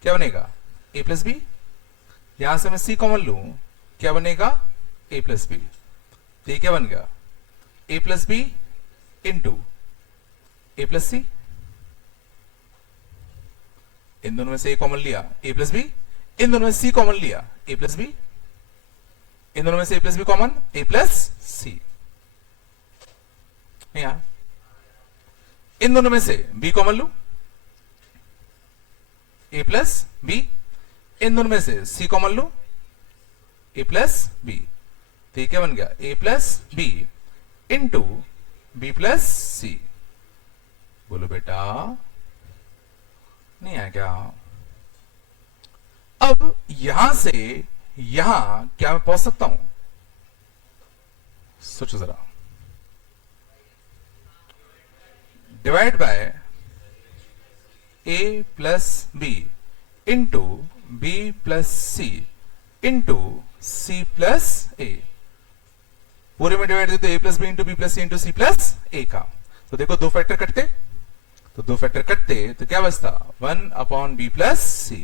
क्या बनेगा, ए प्लस बी, यहां से मैं सी कॉमन लू, क्या बनेगा, ए प्लस बी, तो ये क्या बन गया, A plus B into A plus C, इन दोनों में से ए कॉमन लिया, ए प्लस बी, इन दोनों में सी कॉमन लिया, ए प्लस बी, इन दोनों में से ए प्लस बी कॉमन, ए प्लस सी, यहां इन दोनों में से बी कॉमन लू, ए प्लस बी, इन दोनों में से सी कॉमन लू, ए प्लस बी, तो ये क्या बन गया, A plus B into B plus C. बोलो बेटा, नहीं आया क्या। अब यहां से यहां क्या मैं पहुंच सकता हूं, सोचो जरा, divide by A plus B into B plus C into C plus A. पूरे में डिवाइड देते A plus B into B plus C into C plus A का। तो देखो दो फैक्टर कटते, तो दो फैक्टर कटते तो क्या बचता, 1 upon B plus C,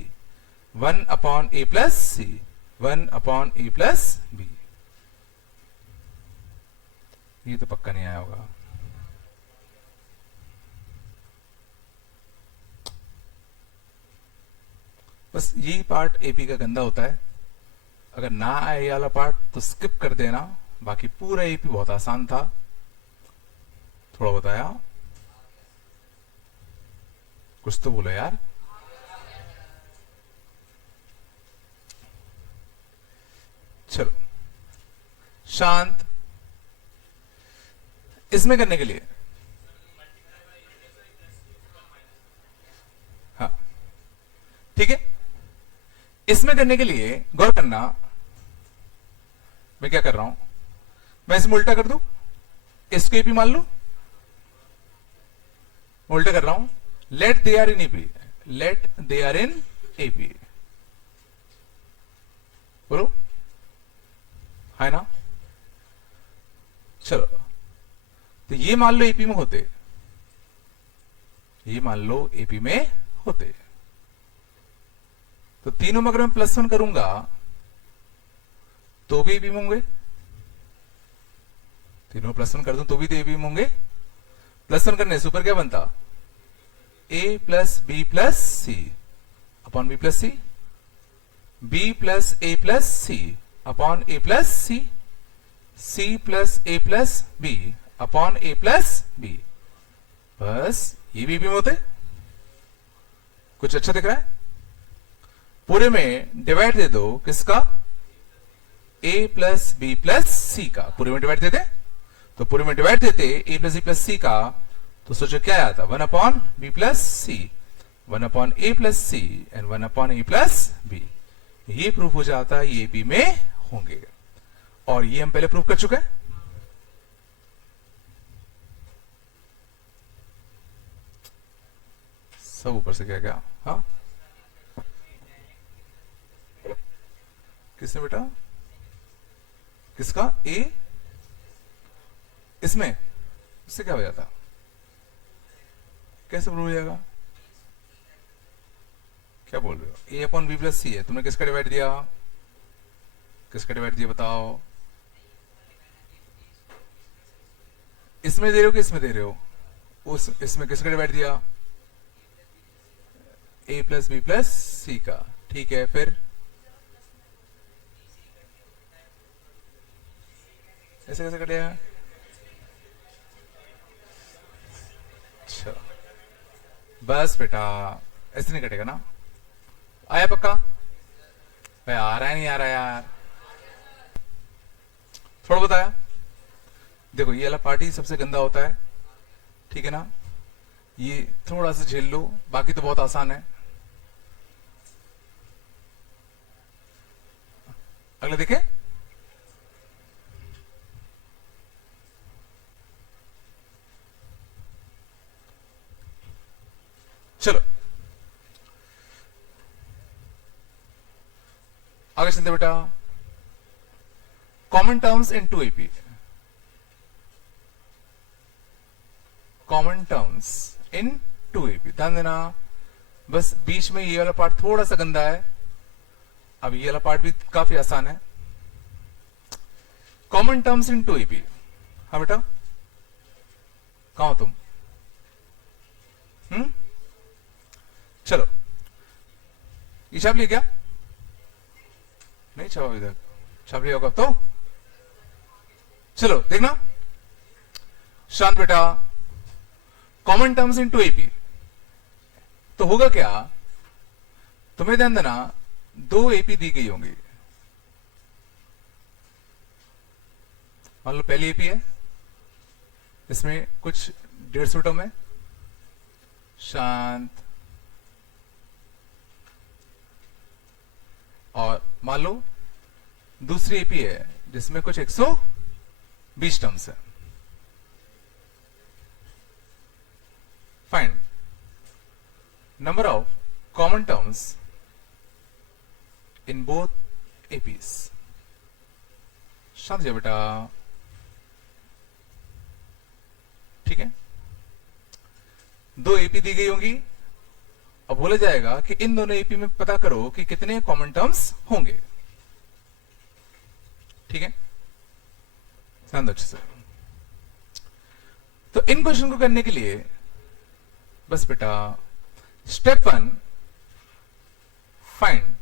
1 upon A plus C, 1 upon A plus B. ये तो पक्का नहीं आया होगा। बस यही पार्ट एपी का गंदा होता है, अगर ना आए ये वाला पार्ट तो स्किप कर देना, बाकी पूरा एपी बहुत आसान था। थोड़ा बताया, कुछ तो बोलो यार। चलो शांत, इसमें करने के लिए हाँ ठीक है, इसमें करने के लिए गौर करना, मैं क्या कर रहा हूं, मैं इसमें उल्टा कर दूं, इसको एपी मान लू, उल्टा कर रहा हूं, let they are in AP, let they are in AP, बोलो है ना। चलो तो ये मान लो एपी में होते, ये मान लो एपी में होते, तो तीनों में अगर मैं +1 करूंगा तो भी एपी में होंगे, तीनों +1 कर दूं तो भी तो एपी में होंगे। +1 करने से ऊपर क्या बनता, a plus B plus C upon B plus C, B plus A plus C upon A plus C, C plus A plus B upon A plus B. बस ये भी में होते, कुछ अच्छा दिख रहा है। पूरे में डिवाइड दे दो किसका, a plus B plus C का, पूरे में डिवाइड देते, तो पूरे में डिवाइड देते a plus B plus C का, तो सोचो क्या आता, 1 upon B plus C, 1 upon A plus C and 1 upon A plus B. ये प्रूफ हो जाता है ये बी में होंगे, और ये हम पहले प्रूफ कर चुके हैं। सब ऊपर से क्या, हाँ किसने बेटा, किसका ए, इसमें इससे क्या हो जाता, कैसे प्रूव हो जाएगा, क्या बोल रहे हो, ए अपॉन बी प्लस सी है, तुमने किसका डिवाइड दिया, किसका डिवाइड दिया बताओ, इसमें दे रहे हो कि इसमें दे रहे हो, उस इसमें किसका डिवाइड दिया, ए प्लस बी प्लस सी का, ठीक है। फिर ऐसे कैसे कटेगा, अच्छा बस बेटा ऐसे नहीं कटेगा ना, आया पक्का भाई, आ रहा है नहीं आ रहा यार, थोड़ा बताया। देखो ये वाला पार्ट ही सबसे गंदा होता है, ठीक है ना, ये थोड़ा सा झेल लो, बाकी तो बहुत आसान है। अगले देखे, चलो आगे चलते बेटा, common terms in 2AP, common terms in 2AP, ध्यान देना, बस बीच में ये वाला पार्ट थोड़ा सा गंदा है, अब ये वाला पार्ट भी काफी आसान है। कॉमन टर्म्स इन 2AP, हाँ बेटा कहां हो तुम, चलो ये छाप लिया क्या, नहीं छापा इधर, छाप लिया होगा तो चलो देखना शांत बेटा, कॉमन टर्म्स इन 2AP, तो होगा क्या, तुम्हें ध्यान देना, 2 AP दी गई होंगी, मान लो पहली AP है, इसमें कुछ 150 टर्म है, शांत, और मान लो दूसरी एपी है जिसमें कुछ 150 20 टर्म्स है। Find number of common terms in both APs. शांत जाओ बेटा, ठीक है। दो एपी दी गई होंगी, अब बोला जाएगा कि इन दोनों एपी में पता करो कि कितने कॉमन टर्म्स होंगे, ठीक है। ध्यान दो अच्छे से। तो इन क्वेश्चन को करने के लिए बस बेटा step 1, find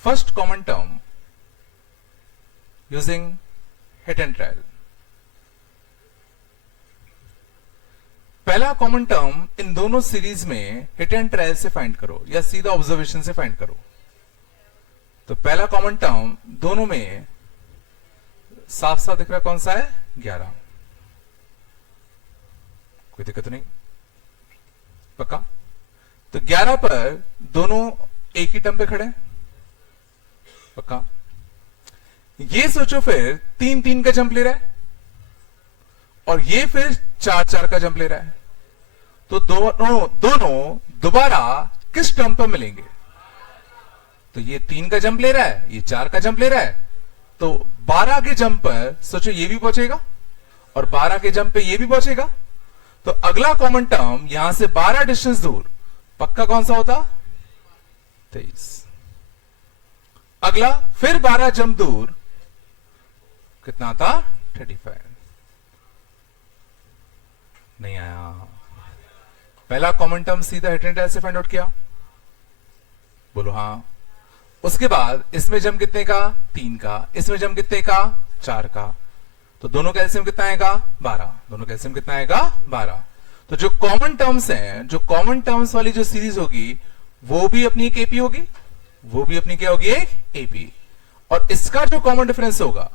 first common term using hit and trial. पहला कॉमन टर्म इन दोनों सीरीज में हिट एंड ट्रायल से फाइंड करो या सीधा ऑब्जर्वेशन से फाइंड करो। तो पहला कॉमन टर्म दोनों में साफ साफ दिख रहा कौन सा है? 11। कोई दिक्कत नहीं, पक्का। तो 11 पर दोनों एक ही टर्म पे खड़े हैं, पक्का। ये सोचो फिर 3-3 का जंप ले रहा है और ये फिर 4-4 का जंप ले रहा है, तो दोनों दोबारा किस टर्म पर मिलेंगे? तो ये 3 का जंप ले रहा है, ये 4 का जंप ले रहा है, तो 12 के जंप पर सोचो ये भी पहुंचेगा और 12 के जंप पे ये भी पहुंचेगा। तो अगला कॉमन टर्म यहां से 12 डिस्टेंस दूर पक्का कौन सा होता? 23। अगला फिर 12 जंप दूर कितना था? 35। नहीं आया। पहला कॉमन टर्म सीधा हिट एंड ट्रायल से फाइंड आउट किया, बोलो हाँ। उसके बाद इसमें जंप कितने का? 3 का। इसमें जंप कितने का? 4 का। तो दोनों का एलसीएम कितना आएगा? 12। दोनों का एलसीएम कितना आएगा? 12। तो जो कॉमन टर्म्स हैं, जो कॉमन टर्म्स वाली जो सीरीज होगी वो भी अपनी एक एपी होगी, वो भी अपनी क्या होगी? एक एपी। और इसका जो कॉमन डिफरेंस होगा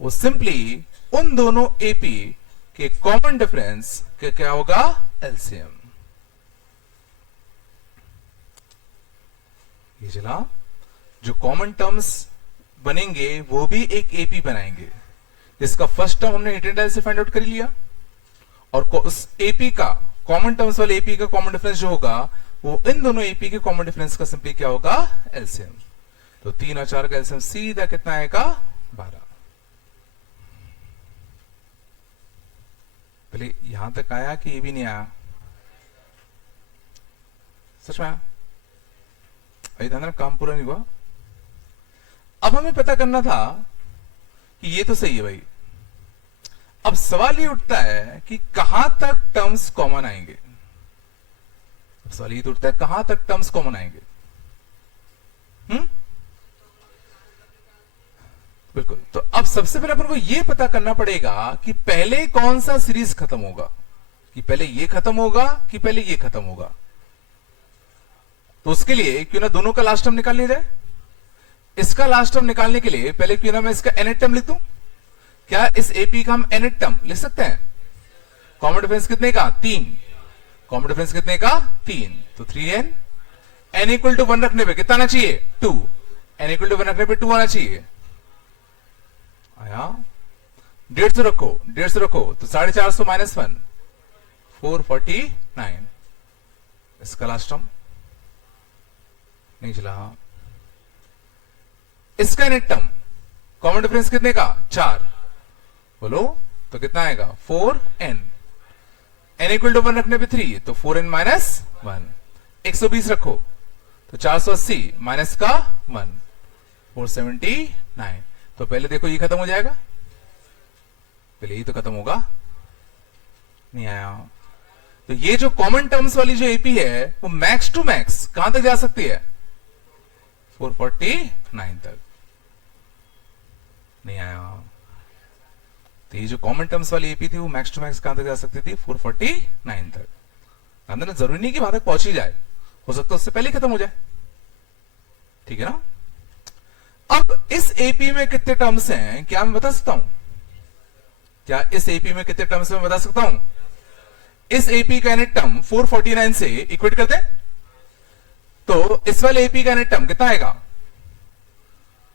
वो सिंपली उन दोनों एपी के कॉमन डिफरेंस के क्या होगा? एलसीएम। ये चला, जो कॉमन टर्म्स बनेंगे वो भी एक एपी बनाएंगे। इसका फर्स्ट टर्म हमने हिट एंड ट्रायल से फाइंड आउट कर लिया और उस एपी का कॉमन टर्म्स वाले एपी का कॉमन डिफरेंस जो होगा वो इन दोनों एपी के कॉमन डिफरेंस का सिंपली क्या होगा? एलसीएम। तो 3 और 4 का एलसीएम सीधा कितना आएगा? 12। पहले यहां तक आया कि ये भी नहीं आया? सच में आया? अभी था ना, काम पूरा नहीं हुआ। अब हमें पता करना था कि ये तो सही है भाई। अब सवाल ये उठता है कि कहां तक टर्म्स कॉमन आएंगे। अब सवाल ये तो उठता है कहां तक टर्म्स कॉमन आएंगे। बिल्कुल। तो अब सबसे पहले अपन को यह पता करना पड़ेगा कि पहले कौन सा सीरीज खत्म होगा, कि पहले ये खत्म होगा कि पहले ये खत्म होगा। तो उसके लिए क्यों ना दोनों का लास्ट टर्म निकाल लिया जाए। इसका लास्ट टर्म निकालने के लिए पहले क्यों ना मैं इसका nth टर्म लिख दूं। क्या इस एपी का हम nth टर्म लिख सकते हैं? कॉमन डिफरेंस कितने का? 3। कॉमन डिफरेंस कितने का? 3। तो 3n। n इक्वल टू 1 रखने पे कितना आना चाहिए? 2। n इक्वल टू 1 रखने पे 2 आना चाहिए। आया? 150 रखो, 150 रखो तो 450 माइनस 1 449। इसका लास्ट टर्म नहीं चला। इसका नेट टर्म कॉमन डिफरेंस कितने का? 4। बोलो तो कितना आएगा? 4n। n इक्वल टू 1 रखने पे 3 तो 4n माइनस 1। 120 रखो तो 480 माइनस का 1 479। तो पहले देखो ये खत्म हो जाएगा, पहले ही तो खत्म होगा। नहीं आया। तो ये जो कॉमन टर्म्स वाली जो एपी है वो मैक्स टू मैक्स कहां तक जा सकती है? 449 तक। नहीं आया। तो ये जो कॉमन टर्म्स वाली एपी थी वो मैक्स टू मैक्स कहां तक जा सकती थी? 449 तक। अंदर जरूरी नहीं कि वहां तक पहुंच ही जाए, हो सकता है उससे पहले खत्म हो जाए, ठीक है ना। अब इस एपी में कितने टर्म्स हैं क्या मैं बता सकता हूं? क्या इस एपी में कितने टर्म्स में बता सकता हूं? इस एपी का नेट टर्म 449 से इक्वेट कर दे तो इस वाले एपी का नेट टर्म कितना आएगा?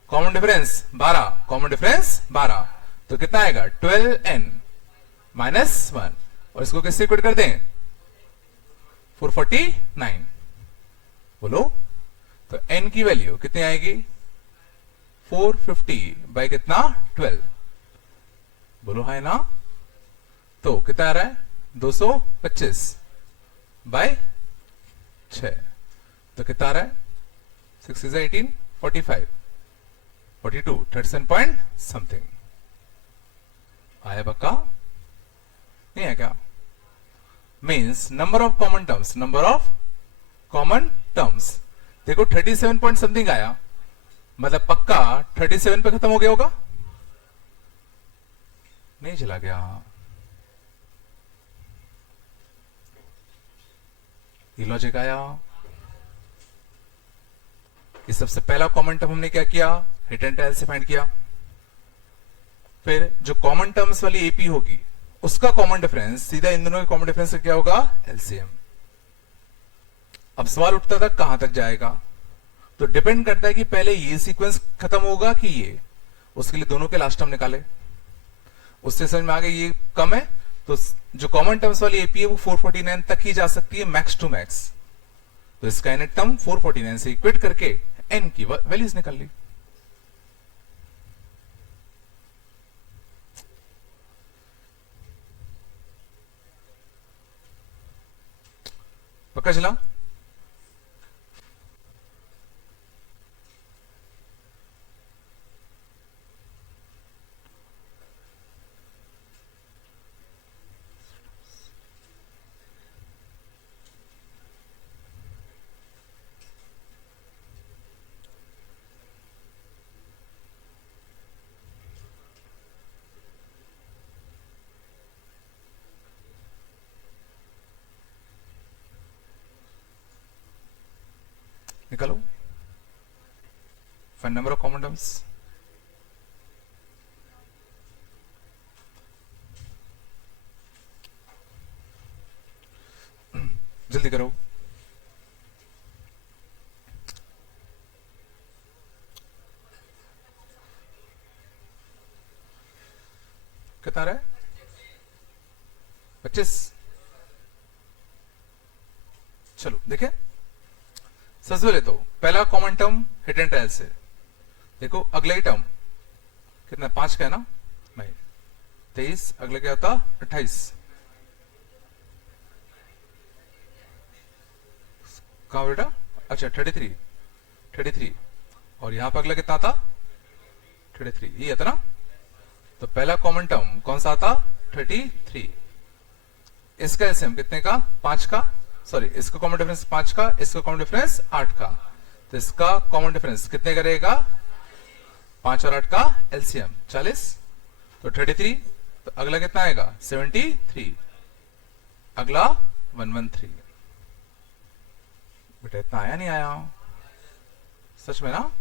Common difference 12। Common difference 12। तो कितना आएगा 12n माइनस 1, और इसको किससे इक्वेट कर दें 449, बोलो। तो n की वैल्यू कितनी आएगी 450 बाई कितना 12, बोलो है ना। तो कितना आ रहा है 225 बाय 6, तो कितना आ रहा है 6 is 18 45 42 37 पॉइंट समथिंग आया पक्का, नहीं है क्या। Means number of common terms, number of common terms देखो 37 पॉइंट समथिंग आया, मतलब पक्का 37 पे खत्म हो गया होगा, नहीं चला गया। ये लॉजिक आया कि सबसे पहला कॉमन टर्म हमने क्या किया हिट एंड टेल से फाइंड किया, फिर जो कॉमन टर्म्स वाली एपी होगी उसका कॉमन डिफरेंस सीधा इन दोनों के कॉमन डिफरेंस से क्या होगा एलसीएम। अब सवाल उठता था कहां तक जाएगा, तो डिपेंड करता है कि पहले ये सीक्वेंस खत्म होगा कि ये, उसके लिए दोनों के लास्ट टर्म निकाले, उससे समझ में आ गया ये कम है, तो जो कॉमन टर्म्स वाली एपी है वो 449 तक ही जा सकती है मैक्स टू मैक्स, तो इसका एन टर्म 449 से इक्वेट करके एन की वैल्यूज निकाल ली। पक्का चला। निकालो find number of common terms. जल्दी करो। कितना रहा है 25। चलो देखें सबसे पहले तो पहला common term hit and trial से देखो, अगला ही टर्म कितना 5 का है ना नहीं 23, अगला क्या होता 28, कहां बेटा अच्छा 33 और यहां पर अगला कितना था 33, ये आता ना। तो पहला कॉमन टर्म कौन सा आता 33, इसका एलसीएम कितने का 5 का, सॉरी इसका कॉमन डिफरेंस 5 का, इसका कॉमन डिफरेंस 8 का, तो इसका कॉमन डिफरेंस कितने का रहेगा 5 और 8 का एलसीएम 40, तो 33, तो अगला कितना आएगा 73, अगला 113। बेटा इतना आया नहीं आया सच में ना।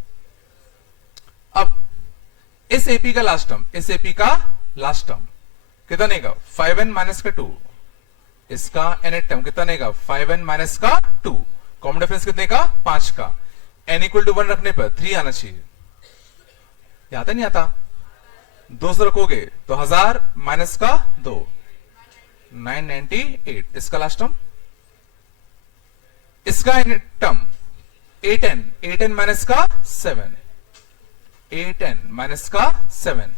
अब इस एपी का लास्ट टर्म, इस एपी का लास्ट टर्म कितना नेगा 5n माइनस का 2, इसका एन टर्म कितना नेगा 5n माइनस का 2, कॉमन डिफरेंस कितने का 5 का, n इक्वल टू 1 रखने पर 3 आना चाहिए, आता नहीं आता, 200 रखोगे तो 1000 माइनस का 2 998, इसका लास्ट टर्म, इसका एन टर्म 8n माइनस का 7, 8n माइनस का 7,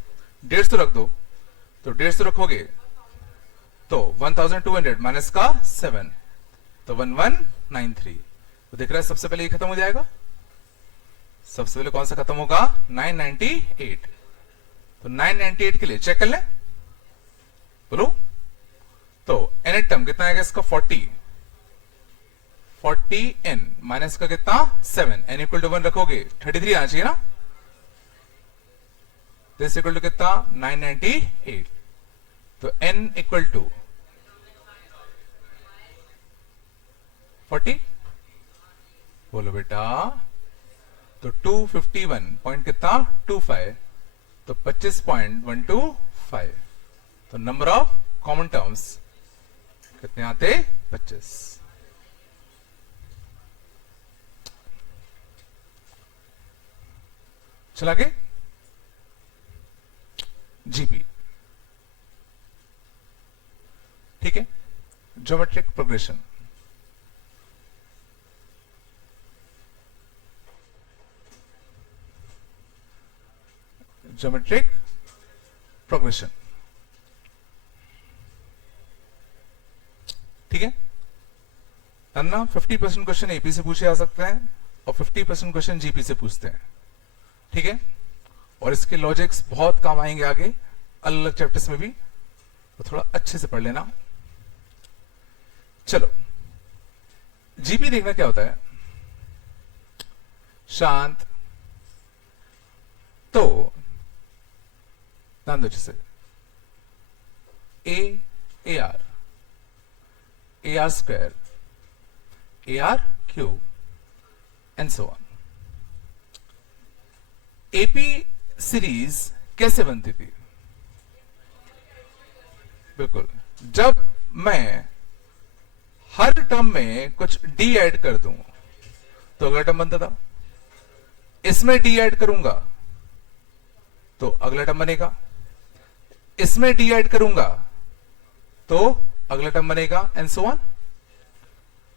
150 रख दो, तो 150 रखोगे तो 1200 माइनस का 7, तो 1193, तो दिख रहा है सबसे पहले ये खत्म हो जाएगा, सबसे पहले कौन सा खत्म होगा 998, तो 998 के लिए चेक कर ले बोलो, तो एन टर्म कितना आएगा इसका 40n माइनस का कितना 7, n इक्वल टू 1 रखोगे 33 आना चाहिए ना, दिस इक्वल टू कितना 998, तो n इक्वल टू 40, बोलो बेटा, तो 251 पॉइंट कितना 25, तो 25.125, तो नंबर ऑफ कॉमन टर्म्स कितने आते 25। चला के जीपी। ठीक है, ज्योमेट्रिक प्रोग्रेशन। ज्योमेट्रिक प्रोग्रेशन, ठीक है। अन्ना 50% क्वेश्चन एपी से पूछे जा सकते हैं और 50% क्वेश्चन जीपी से पूछते हैं, ठीक है। और इसके लॉजिक्स बहुत काम आएंगे आगे अलग अलग चैप्टर्स में भी, तो थोड़ा अच्छे से पढ़ लेना। चलो, जीपी देखना क्या होता है। शांत, तो ध्यान दो, जैसे A R square, A R cube and so on. AP series कैसे बनती थी? बिल्कुल, जब मैं हर टर्म में कुछ डी ऐड कर दूं तो अगला टर्म बनता था। इसमें डी ऐड करूंगा तो अगला टर्म बनेगा, इसमें डी ऐड करूंगा तो अगला टर्म बनेगा एंड सो ऑन।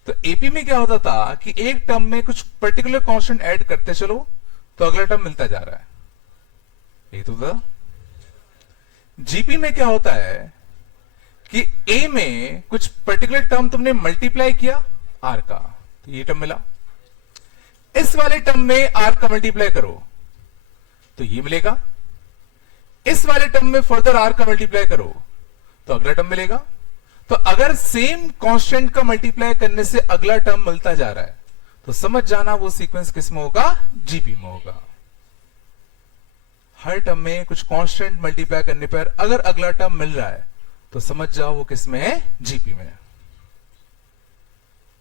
तो एपी में क्या होता था कि एक टर्म में कुछ पर्टिकुलर कांस्टेंट ऐड करते चलो तो अगला टर्म मिलता जा रहा है, यही तो था। जीपी में क्या होता है कि ए में कुछ पर्टिकुलर टर्म तुमने मल्टीप्लाई किया आर का, तो ये टर्म मिला। इस वाले टर्म में आर का मल्टीप्लाई करो तो ये मिलेगा, इस वाले टर्म में फर्दर आर का मल्टीप्लाई करो तो अगला टर्म मिलेगा। तो अगर सेम कांस्टेंट का मल्टीप्लाई करने से अगला टर्म मिलता जा रहा है तो समझ जाना वो सीक्वेंस किस में होगा? जीपी में होगा। हर टर्म में कुछ कांस्टेंट मल्टीप्लाई करने पर अगर अगला टर्म मिल रहा है तो समझ जाओ वो किस में है? जीपी में।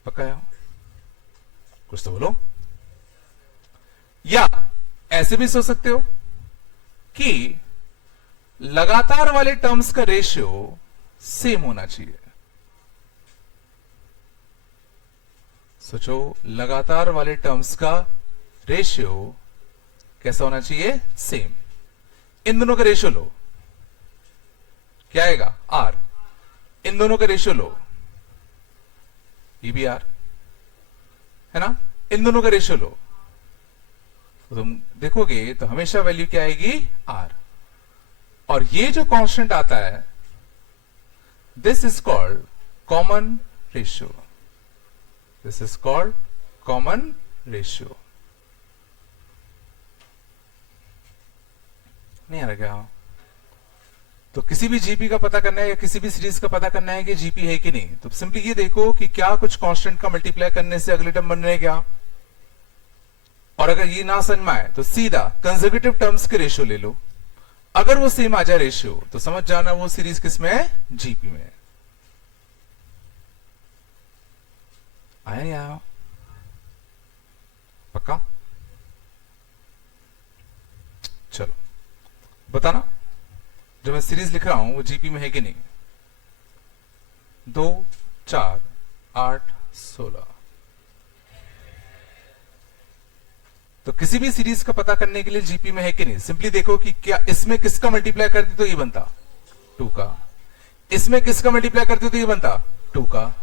पक्का है? कुछ तो बोलो। या ऐसे भी सोच सकते हो कि लगातार वाले टर्म्स का रेशियो सेम होना चाहिए। सोचो, लगातार वाले टर्म्स का रेशियो कैसा होना चाहिए? सेम। इन दोनों का रेशियो लो, क्या आएगा? आर। इन दोनों का रेशियो लो, ये भी आर है ना। इन दोनों का रेशियो लो तो तुम देखोगे तो हमेशा वैल्यू क्या आएगी? आर। और ये जो कांस्टेंट आता है this is called common ratio. This is called common ratio. नहीं आ रहा क्या? तो किसी भी जीपी का पता करना है या किसी भी सीरीज का पता करना है कि जीपी है कि नहीं, तो सिंपली ये देखो कि क्या कुछ कांस्टेंट का मल्टीप्लाई करने से अगले टर्म बन रहे क्या। और अगर ये ना समझ में आए तो सीधा कंसेक्यूटिव टर्म्स के रेशियो ले लो। अगर वो सेम आ जाए रेशियो तो समझ जाना वो सीरीज किसमें है? जीपी में। आया नहीं आया? पक्का? चलो बताना, जो मैं सीरीज लिख रहा हूं वो जीपी में है कि नहीं। 2, 4, 8, 16। तो किसी भी सीरीज का पता करने के लिए जीपी में है कि नहीं, सिंपली देखो कि क्या इसमें किसका मल्टीप्लाई करती तो ये बनता 2 का, इसमें किसका मल्टीप्लाई करती तो ये बनता 2 का,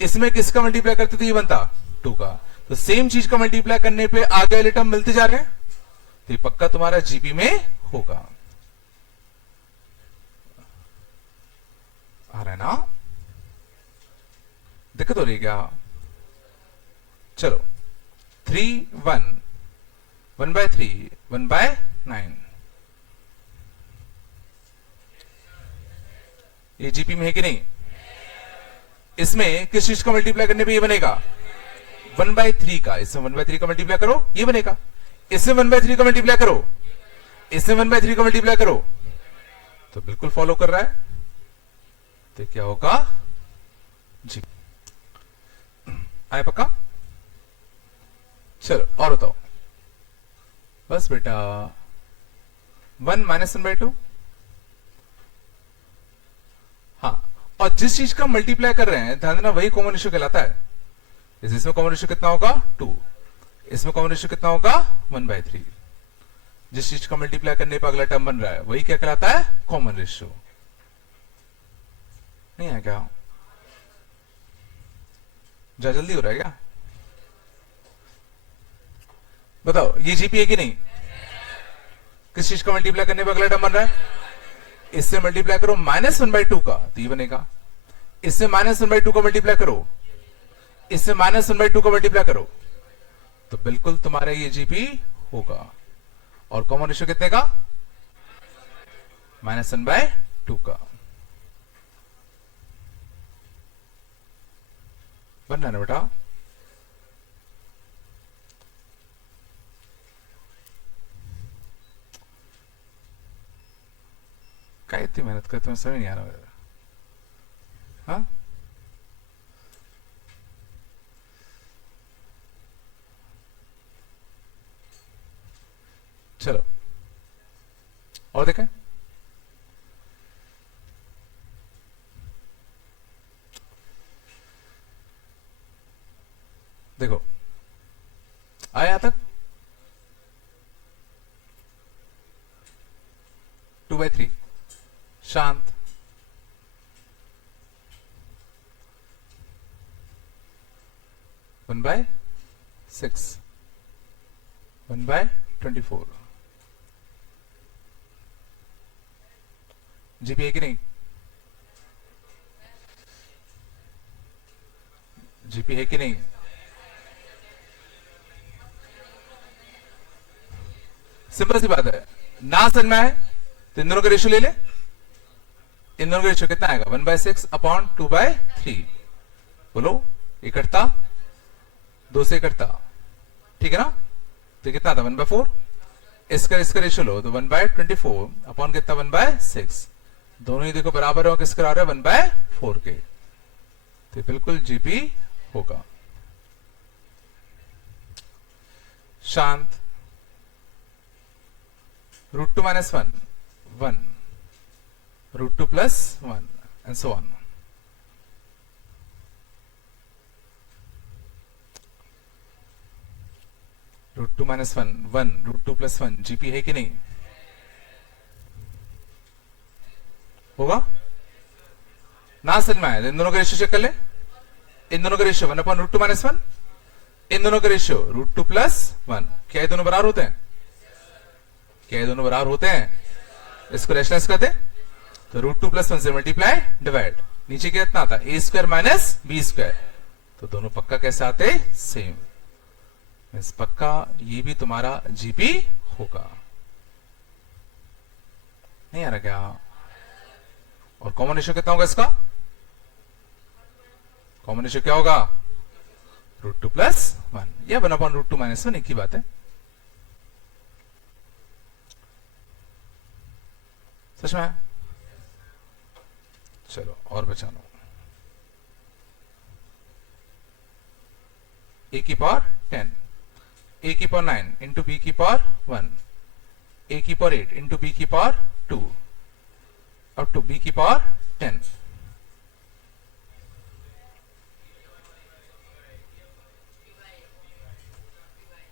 इसमें किसका मल्टीप्लाई करती तो ये बनता 2 का। तो सेम चीज का मल्टीप्लाई करने पे आगे वाले टर्म मिलते जा रहे हैं, तो ये पक्का तुम्हारा जीपी में होगा। आ रहा है ना? दिक्कत हो रही है क्या? चलो 3, 1, 1/3, 1/9, ये जीपी में है कि नहीं? इसमें किस चीज का मल्टीप्लाई करने पे ये बनेगा? 1/3 का। इसमें 1/3 का मल्टीप्लाई करो ये बनेगा, इसमें 1/3 का मल्टीप्लाई करो, इसमें 1/3 का मल्टीप्लाई करो, तो बिल्कुल फॉलो कर रहा है। तो क्या होगा? जी आए पक्का? चलो और बताओ बस बेटा। 1 - 1/2। हाँ, और जिस चीज का मल्टीप्लाई कर रहे हैं ध्यान देना वही कॉमन रेशियो कहलाता है। इसमें कॉमन रेशियो कितना होगा? 2। इसमें कॉमन रेशियो कितना होगा? 1/3। जिस चीज का मल्टीप्लाई करने पर अगला टर्म बन रहा है वही क्या कहलाता है? Common ratio. नहीं है क्या? जल्दी हो रहा है क्या? बताओ, ये जीपी है कि नहीं? किस चीज का मल्टीप्लाई करने पर अगला टर्म बन रहा है? इससे मल्टीप्लाई करो -1/2 का, तो ये बनेगा। इससे -1/2 का मल्टीप्लाई करो, इससे -1/2 का मल्टीप्लाई करो, तो बिल्कुल तुम्हारा ये जीपी होगा। और कॉमन रेशियो कितने का? -1/2 का। बन रहा है ना बेटा? क्या इतनी मेहनत करते हैं, समझ नहीं आ रहा। हाँ, चलो और देखें। देखो आया तक 2/3 शांत, वन बाय 6, 1/24। जीपी है कि नहीं? जीपी है कि नहीं? सिंपल सी बात है। ना समझ में आए तो इन दोनों का रेशियो ले ले। इन दोनों का रेशियो कितना आएगा? 1/6 अपॉन 2/3। बोलो, इकट्ठा 2 से इकट्ठा, ठीक है ना? तो कितना था? 1/4। इसका रेशियो लो तो 1/24 अपॉन कितना? 1/6। दोनों ही देखो बराबर हो, किसका आ रहा है? 1/4 के। तो बिल्कुल जीपी होगा। शांत, √2 - 1 1, √2 + 1 and so on। √2 - 1 1, √2 + 1 जीपी है कि नहीं? होगा ना? समझ में आया? इन दोनों का रेशियो चेक कर ले। इन दोनों का रेशियो 1/√2 - 1, इन दोनों का रेशियो √2 + 1। क्या ये दोनों बराबर होते हैं? क्या ये दोनों बराबर होते हैं? इसको रैशनलाइज कर दे तो √2 + 1 से मल्टीप्लाई डिवाइड, नीचे कितना आता? a² - b²। तो दोनों पक्का कैसे आते? सेम। इस पक्का ये भी तुम्हारा जीपी होगा। नहीं आ रहा क्या? और कॉमन रेशियो कितना होगा इसका? कॉमन रेशियो क्या होगा? √2 + 1 या 1/√2 - 1, एक ही बात है। सच में? चलो और बचाना। a⁻10, a⁻9 into b⁻1, a⁻8 into b⁻2 up to b⁻10।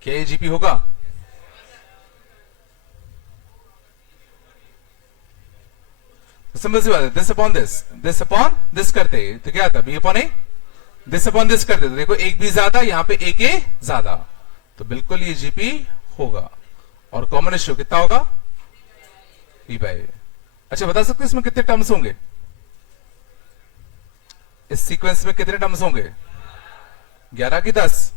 क्या ये जीपी होगा? सिंपल सी बात है। दिस अपॉन दिस करते तो क्या आता? b/a। दिस अपॉन दिस करते तो देखो एक बी ज्यादा, यहां पे एक ए ज्यादा, तो बिल्कुल ये जीपी होगा। और कॉमन रेशियो कितना होगा? p/a। अच्छा, बता सकते इसमें कितने टर्म्स होंगे? इस सीक्वेंस में कितने टर्म्स होंगे? 11 की 10?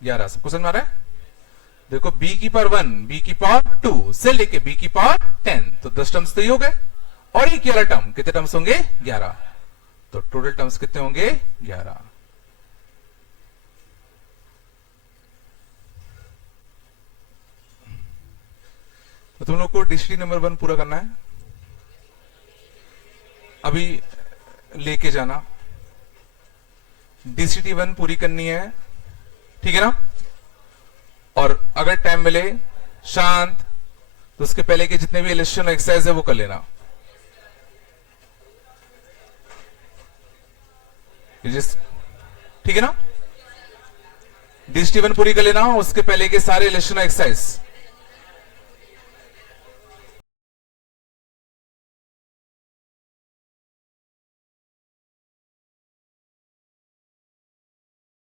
11। सबको समझ में आ रहा है? देखो b⁻1, b⁻2 से लेके b⁻10, तो 10 टर्म्स तो ही हो गए। और एक वाला टर्म, कितने टर्म्स होंगे? 11। तो टोटल टर्म्स कितने होंगे? 11। तो तुम लोग को डिस्ट्री नंबर 1 पूरा करना है। अभी लेके जाना, डीसीटी 1 पूरी करनी है, ठीक है ना? और अगर टाइम मिले शांत तो उसके पहले के जितने भी इलस्ट्रेशन एक्सरसाइज है वो कर लेना। ठीक है ना? डीसीटी 1 पूरी कर लेना, उसके पहले के सारे इलस्ट्रेशन एक्सरसाइज